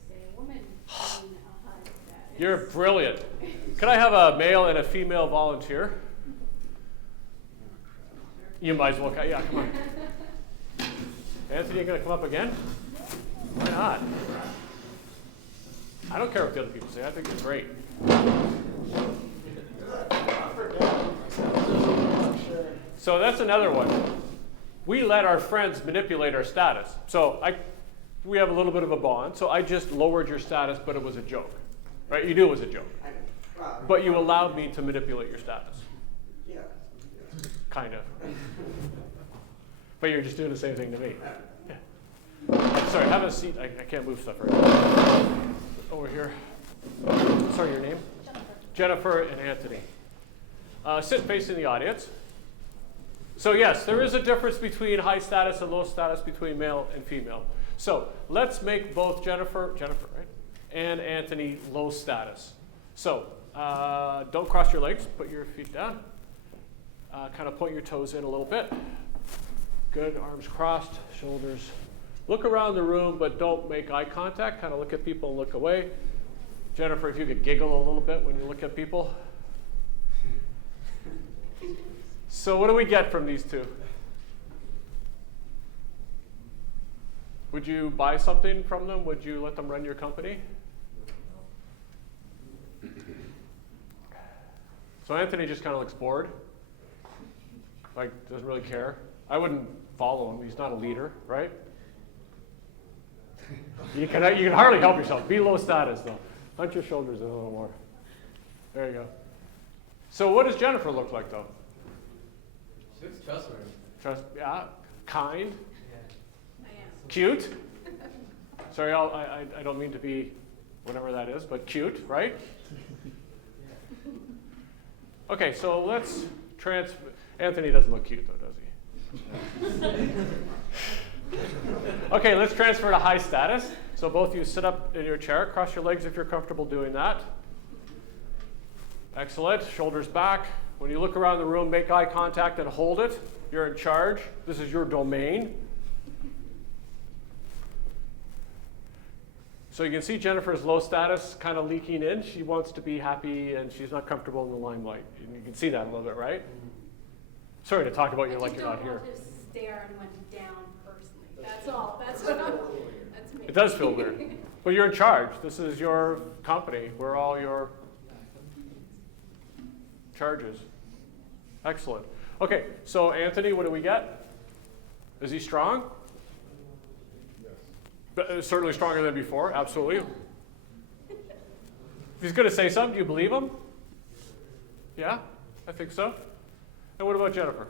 say, a woman being a high status? You're brilliant. Can I have a male and a female volunteer? You might as well. Yeah, come on. Anthony, you going to come up again? Why not? I don't care what the other people say. I think it's great. So that's another one. We let our friends manipulate our status. So we have a little bit of a bond. So I just lowered your status, but it was a joke. Right? You knew it was a joke. But you allowed me to manipulate your status. Yeah. Kind of. But you're just doing the same thing to me. Yeah. Sorry, have a seat. I can't move stuff right now. Over here. Sorry, your name? Jennifer and Anthony. Sit facing the audience. So yes, there is a difference between high status and low status between male and female. So let's make both Jennifer, right, and Anthony low status. So don't cross your legs, put your feet down. Kind of point your toes in a little bit. Good, arms crossed, shoulders. Look around the room, but don't make eye contact. Kind of look at people and look away. Jennifer, if you could giggle a little bit when you look at people. So what do we get from these two? Would you buy something from them? Would you let them run your company? So Anthony just kind of looks bored. Like, doesn't really care. I wouldn't follow him. He's not a leader, right? You can hardly help yourself. Be low status, though. Hunch your shoulders a little more. There you go. So what does Jennifer look like, though? She looks trustworthy. Yeah, kind, I am. cute. Sorry, I don't mean to be whatever that is, but cute, right? Okay, so let's transfer. Anthony doesn't look cute, though, does he? Okay, let's transfer to high status. So both of you sit up in your chair. Cross your legs if you're comfortable doing that. Excellent. Shoulders back. When you look around the room, make eye contact and hold it. You're in charge. This is your domain. So you can see Jennifer's low status kind of leaking in. She wants to be happy and she's not comfortable in the limelight. And you can see that a little bit, right? Sorry to talk about you like you're not here. I just don't want to stare anyone down personally. That's all. That's what that's me. It does feel weird. But you're in charge. This is your company. We're all your charges. Excellent. Okay, so Anthony, what do we get? Is he strong? Yes. Certainly stronger than before, absolutely. If he's going to say something, do you believe him? Yeah, I think so. And what about Jennifer?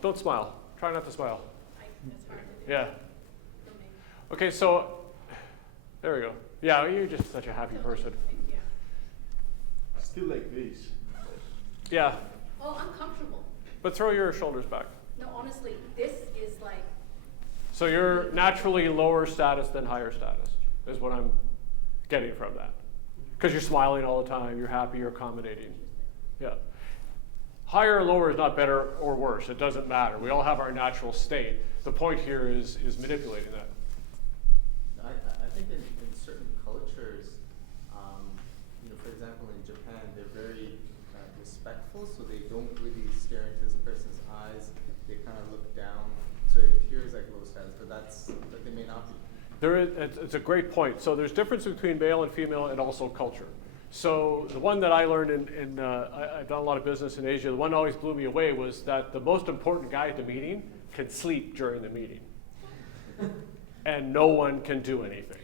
Don't smile. Try not to smile. It's hard to do. Yeah. For me. Okay, so there we go. Yeah, you're just such a happy person. Yeah. Still like this. Yeah, Oh, I'm comfortable. but throw your shoulders back. No, honestly, this is So you're naturally lower status than higher status, is what I'm getting from that. Because you're smiling all the time, you're happy, you're accommodating. Yeah. Higher or lower is not better or worse. It doesn't matter. We all have our natural state. The point here is manipulating that. I think in certain cultures, for example, in Japan, they're very respectful, so they don't really stare into the person's eyes. They kind of look down, so it appears like low status, but they may not be. It's a great point. So there's difference between male and female and also culture. So the one that I learned I've done a lot of business in Asia, the one that always blew me away was that the most important guy at the meeting can sleep during the meeting. And no one can do anything.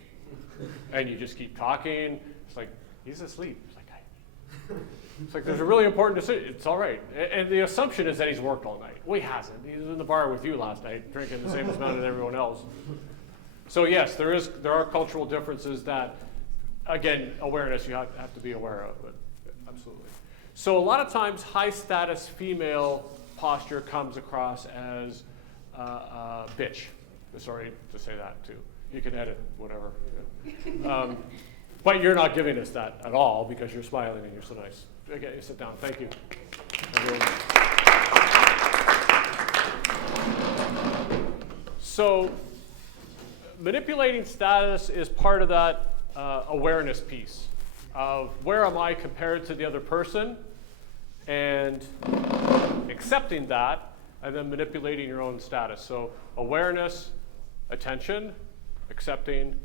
And you just keep talking. It's like, he's asleep. It's like, there's a really important decision. It's all right. And the assumption is that he's worked all night. Well, he hasn't. He was in the bar with you last night, drinking the same amount as everyone else. So yes, there are cultural differences that, again, awareness you have to be aware of. But absolutely. So a lot of times, high status female posture comes across as bitch. Sorry to say that too. You can edit whatever. Yeah. But you're not giving us that at all because you're smiling and you're so nice. Okay, sit down. Thank you. So manipulating status is part of that awareness piece of where am I compared to the other person, and accepting that, and then manipulating your own status. So awareness, attention, accepting,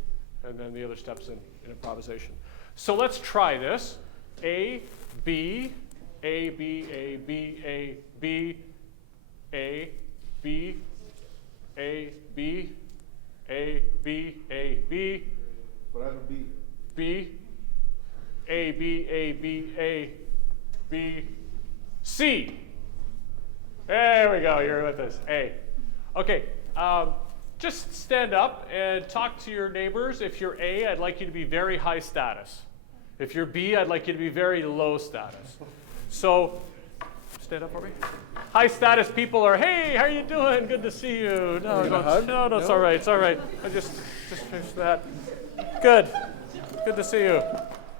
and then the other steps in improvisation. So let's try this. A, B, A, B, A, B, A, B, A, B, A, B, A, B, A, B. What happened to B? B, A, B, A, B, A, B, C. There we go, you're with us. A. Okay, just stand up and talk to your neighbors. If you're A, I'd like you to be very high status. If you're B, I'd like you to be very low status. So, stand up for me. High status people are, hey, how you doing? Good to see you. No, it's all right, it's all right. I just finished that. Good to see you.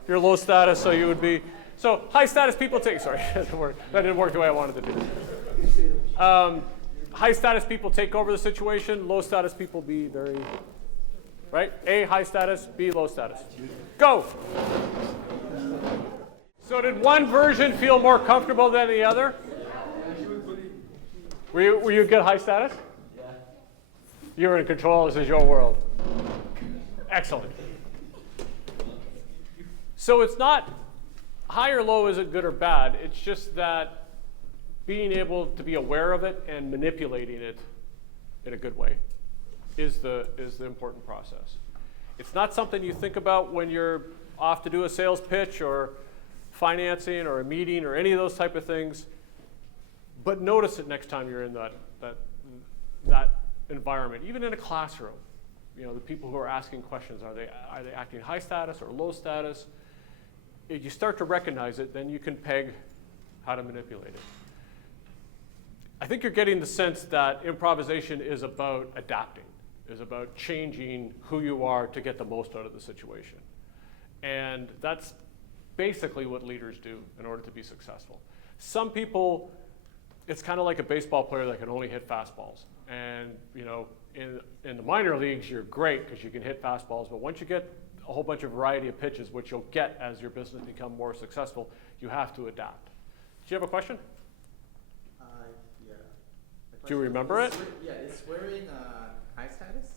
You're low status, so you would be. So high status people take, sorry, that didn't work the way I wanted to do. High status people take over the situation, low status people be very, right? A, high status, B, low status. Go. So did one version feel more comfortable than the other? Were you good high status? Yeah. You were in control, this is your world. Excellent. So it's not high or low isn't good or bad, it's just that being able to be aware of it and manipulating it in a good way is the important process. It's not something you think about when you're off to do a sales pitch or financing or a meeting or any of those type of things, but notice it next time you're in that environment, even in a classroom. You know, the people who are asking questions, are they acting high status or low status? If you start to recognize it, then you can peg how to manipulate it. I think you're getting the sense that improvisation is about adapting, is about changing who you are to get the most out of the situation. And that's basically what leaders do in order to be successful. Some people, it's kind of like a baseball player that can only hit fastballs. And you know, in the minor leagues, you're great because you can hit fastballs, but once you get a whole bunch of variety of pitches, which you'll get as your business becomes more successful, you have to adapt. Do you have a question? Yeah. Do you remember it? Yeah, is swearing high status?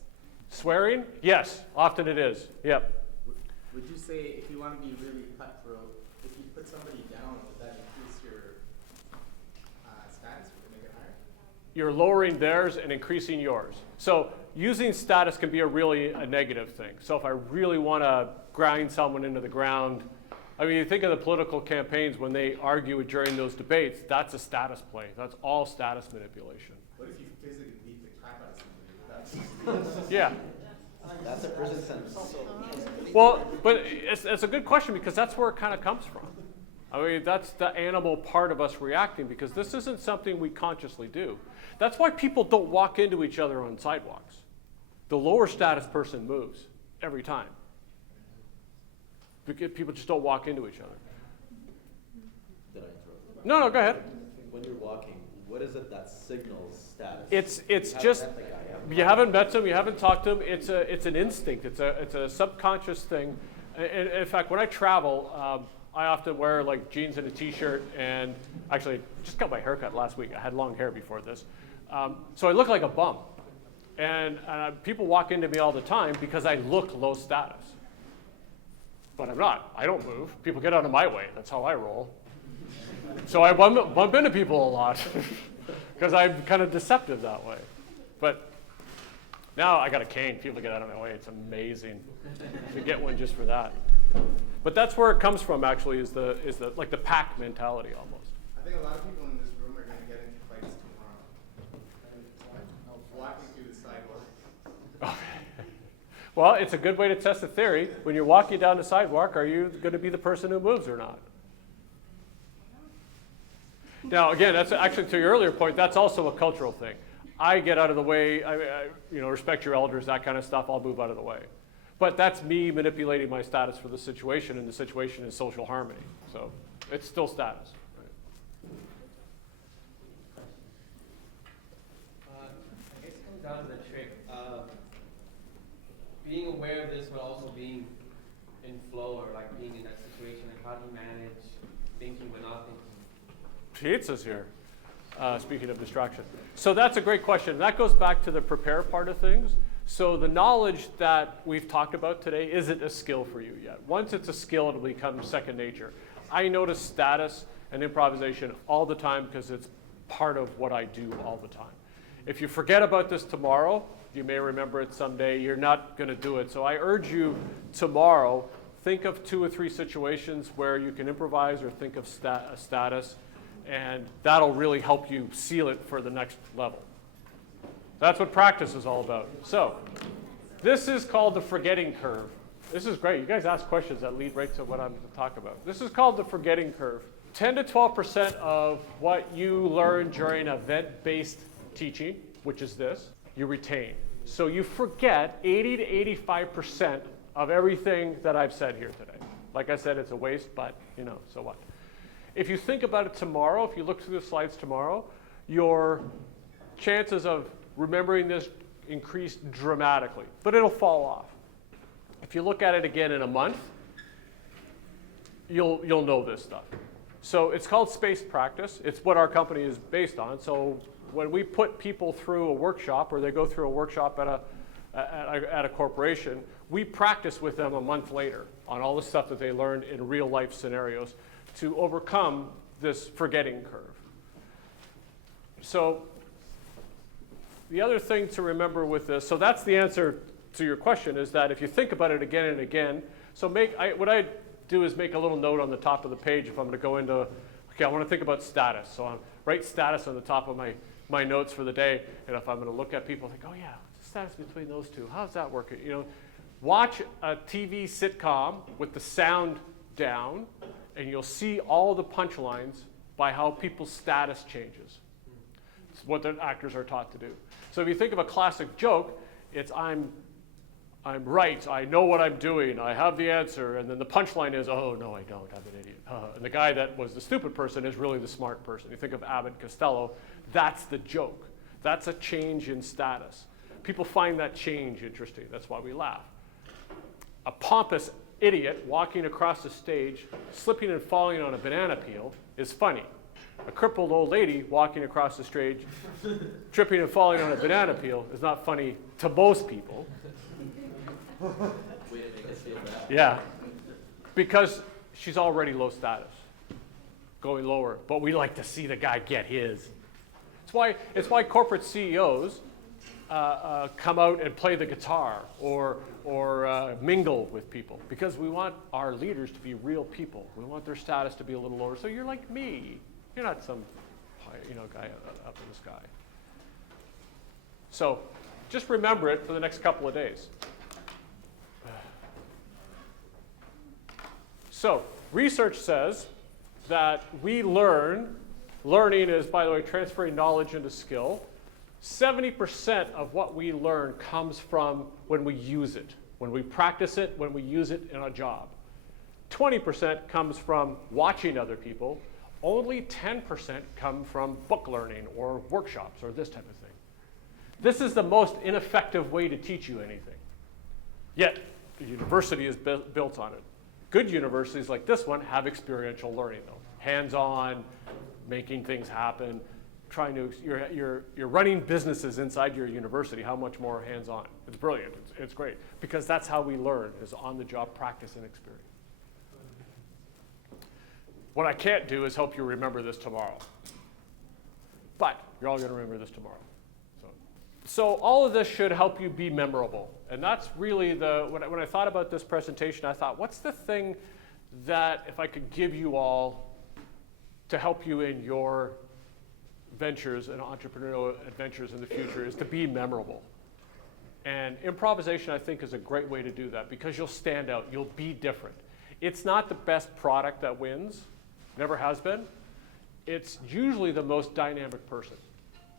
Swearing? Yes, often it is. Yep. Would you say if you want to be really cutthroat, if you put somebody down, would that increase your status? Would it make it higher? You're lowering theirs and increasing yours. So using status can be a negative thing. So if I really want to grind someone into the ground, I mean, you think of the political campaigns when they argue during those debates, that's a status play. That's all status manipulation. What if you physically beat the crap out of somebody? Yeah. That's a prison sentence. Well, but it's a good question because that's where it kind of comes from. I mean, that's the animal part of us reacting because this isn't something we consciously do. That's why people don't walk into each other on sidewalks. the lower status person moves every time. Because people just don't walk into each other. Did I interrupt? No, go ahead. When you're walking, what is it that signals status? It's You haven't just, met the guy, you haven't met him, you haven't talked to him. It's an instinct. It's a subconscious thing. In fact, when I travel, I often wear like jeans and a t-shirt, and actually just got my hair cut last week. I had long hair before this. So I look like a bum. And people walk into me all the time because I look low status. But I'm not. I don't move. People get out of my way. That's how I roll. So I bump into people a lot because I'm kind of deceptive that way. But now I got a cane. People get out of my way. It's amazing to get one just for that. But that's where it comes from. Actually, is the like the pack mentality almost. I think a lot of people in this room are going to get into fights tomorrow. Walking through the sidewalk. Well, it's a good way to test the theory. When you're walking down the sidewalk, are you going to be the person who moves or not? Now, again, that's actually to your earlier point. That's also a cultural thing. I get out of the way. I respect your elders, that kind of stuff. I'll move out of the way. But that's me manipulating my status for the situation, and the situation is social harmony. So it's still status. I guess it comes down to the trick. Being aware of this, but also being in flow, or like being in that situation. Like, how do you manage thinking but not thinking? Pizza's here. Speaking of distraction. So that's a great question. That goes back to the prepare part of things. So the knowledge that we've talked about today isn't a skill for you yet. Once it's a skill, it'll become second nature. I notice status and improvisation all the time because it's part of what I do all the time. If you forget about this tomorrow, you may remember it someday. You're not going to do it. So I urge you tomorrow, think of 2 or 3 situations where you can improvise or think of status, and that'll really help you seal it for the next level. That's what practice is all about. So this is called the forgetting curve. This is great. You guys ask questions that lead right to what I'm going to talk about. This is called the forgetting curve. 10 to 12% of what you learn during event-based teaching, which is this, you retain. So you forget 80 to 85% of everything that I've said here today. Like I said, it's a waste, but so what? If you think about it tomorrow, if you look through the slides tomorrow, your chances of remembering this increase dramatically, but it'll fall off. If you look at it again in a month, you'll know this stuff. So it's called spaced practice. It's what our company is based on. So when we put people through a workshop, or they go through a workshop at a corporation, we practice with them a month later on all the stuff that they learned in real life scenarios to overcome this forgetting curve. So the other thing to remember with this, so that's the answer to your question, is that if you think about it again and again, so what I do is make a little note on the top of the page if I'm going to go into, okay, I want to think about status. So I write status on the top of my notes for the day, and if I'm going to look at people, think, oh yeah, what's the status between those two? How's that working? Watch a TV sitcom with the sound down, and you'll see all the punchlines by how people's status changes. It's what the actors are taught to do. So if you think of a classic joke, it's I'm right, I know what I'm doing, I have the answer, and then the punchline is, oh no, I don't, I'm an idiot. And the guy that was the stupid person is really the smart person. You think of Abbott and Costello, that's the joke. That's a change in status. People find that change interesting, that's why we laugh. A pompous idiot walking across the stage, slipping and falling on a banana peel is funny. A crippled old lady walking across the stage, tripping and falling on a banana peel is not funny to most people. Way to make us feel bad. Yeah, because she's already low status, going lower. But we like to see the guy get his. It's why corporate CEOs come out and play the guitar or mingle with people, because we want our leaders to be real people. We want their status to be a little lower. So you're like me. You're not some guy up in the sky. So just remember it for the next couple of days. So research says that we learning is, by the way, transferring knowledge into skill. 70% of what we learn comes from when we use it, when we practice it, when we use it in a job. 20% comes from watching other people. Only 10% come from book learning or workshops or this type of thing. This is the most ineffective way to teach you anything. Yet, the university is built on it. Good universities like this one have experiential learning, though. Hands-on, making things happen, you're running businesses inside your university. How much more hands-on? It's brilliant. It's great. Because that's how we learn, is on-the-job practice and experience. What I can't do is help you remember this tomorrow. But you're all going to remember this tomorrow. So all of this should help you be memorable. And that's really when I thought about this presentation, I thought, what's the thing that if I could give you all to help you in your ventures and entrepreneurial adventures in the future is to be memorable. And improvisation, I think, is a great way to do that because you'll stand out, you'll be different. It's not the best product that wins, never has been. It's usually the most dynamic person.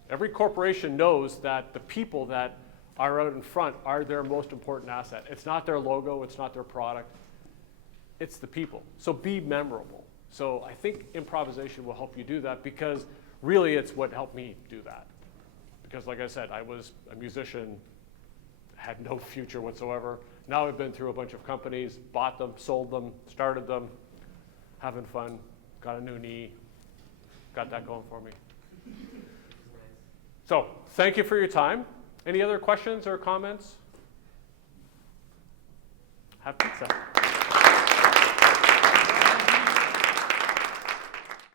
Every corporation knows that the people that are out in front are their most important asset. It's not their logo, it's not their product, it's the people. So be memorable. So I think improvisation will help you do that because really it's what helped me do that. Because like I said, I was a musician, had no future whatsoever. Now I've been through a bunch of companies, bought them, sold them, started them, having fun, got a new knee, got that going for me. So thank you for your time. Any other questions or comments? Have pizza.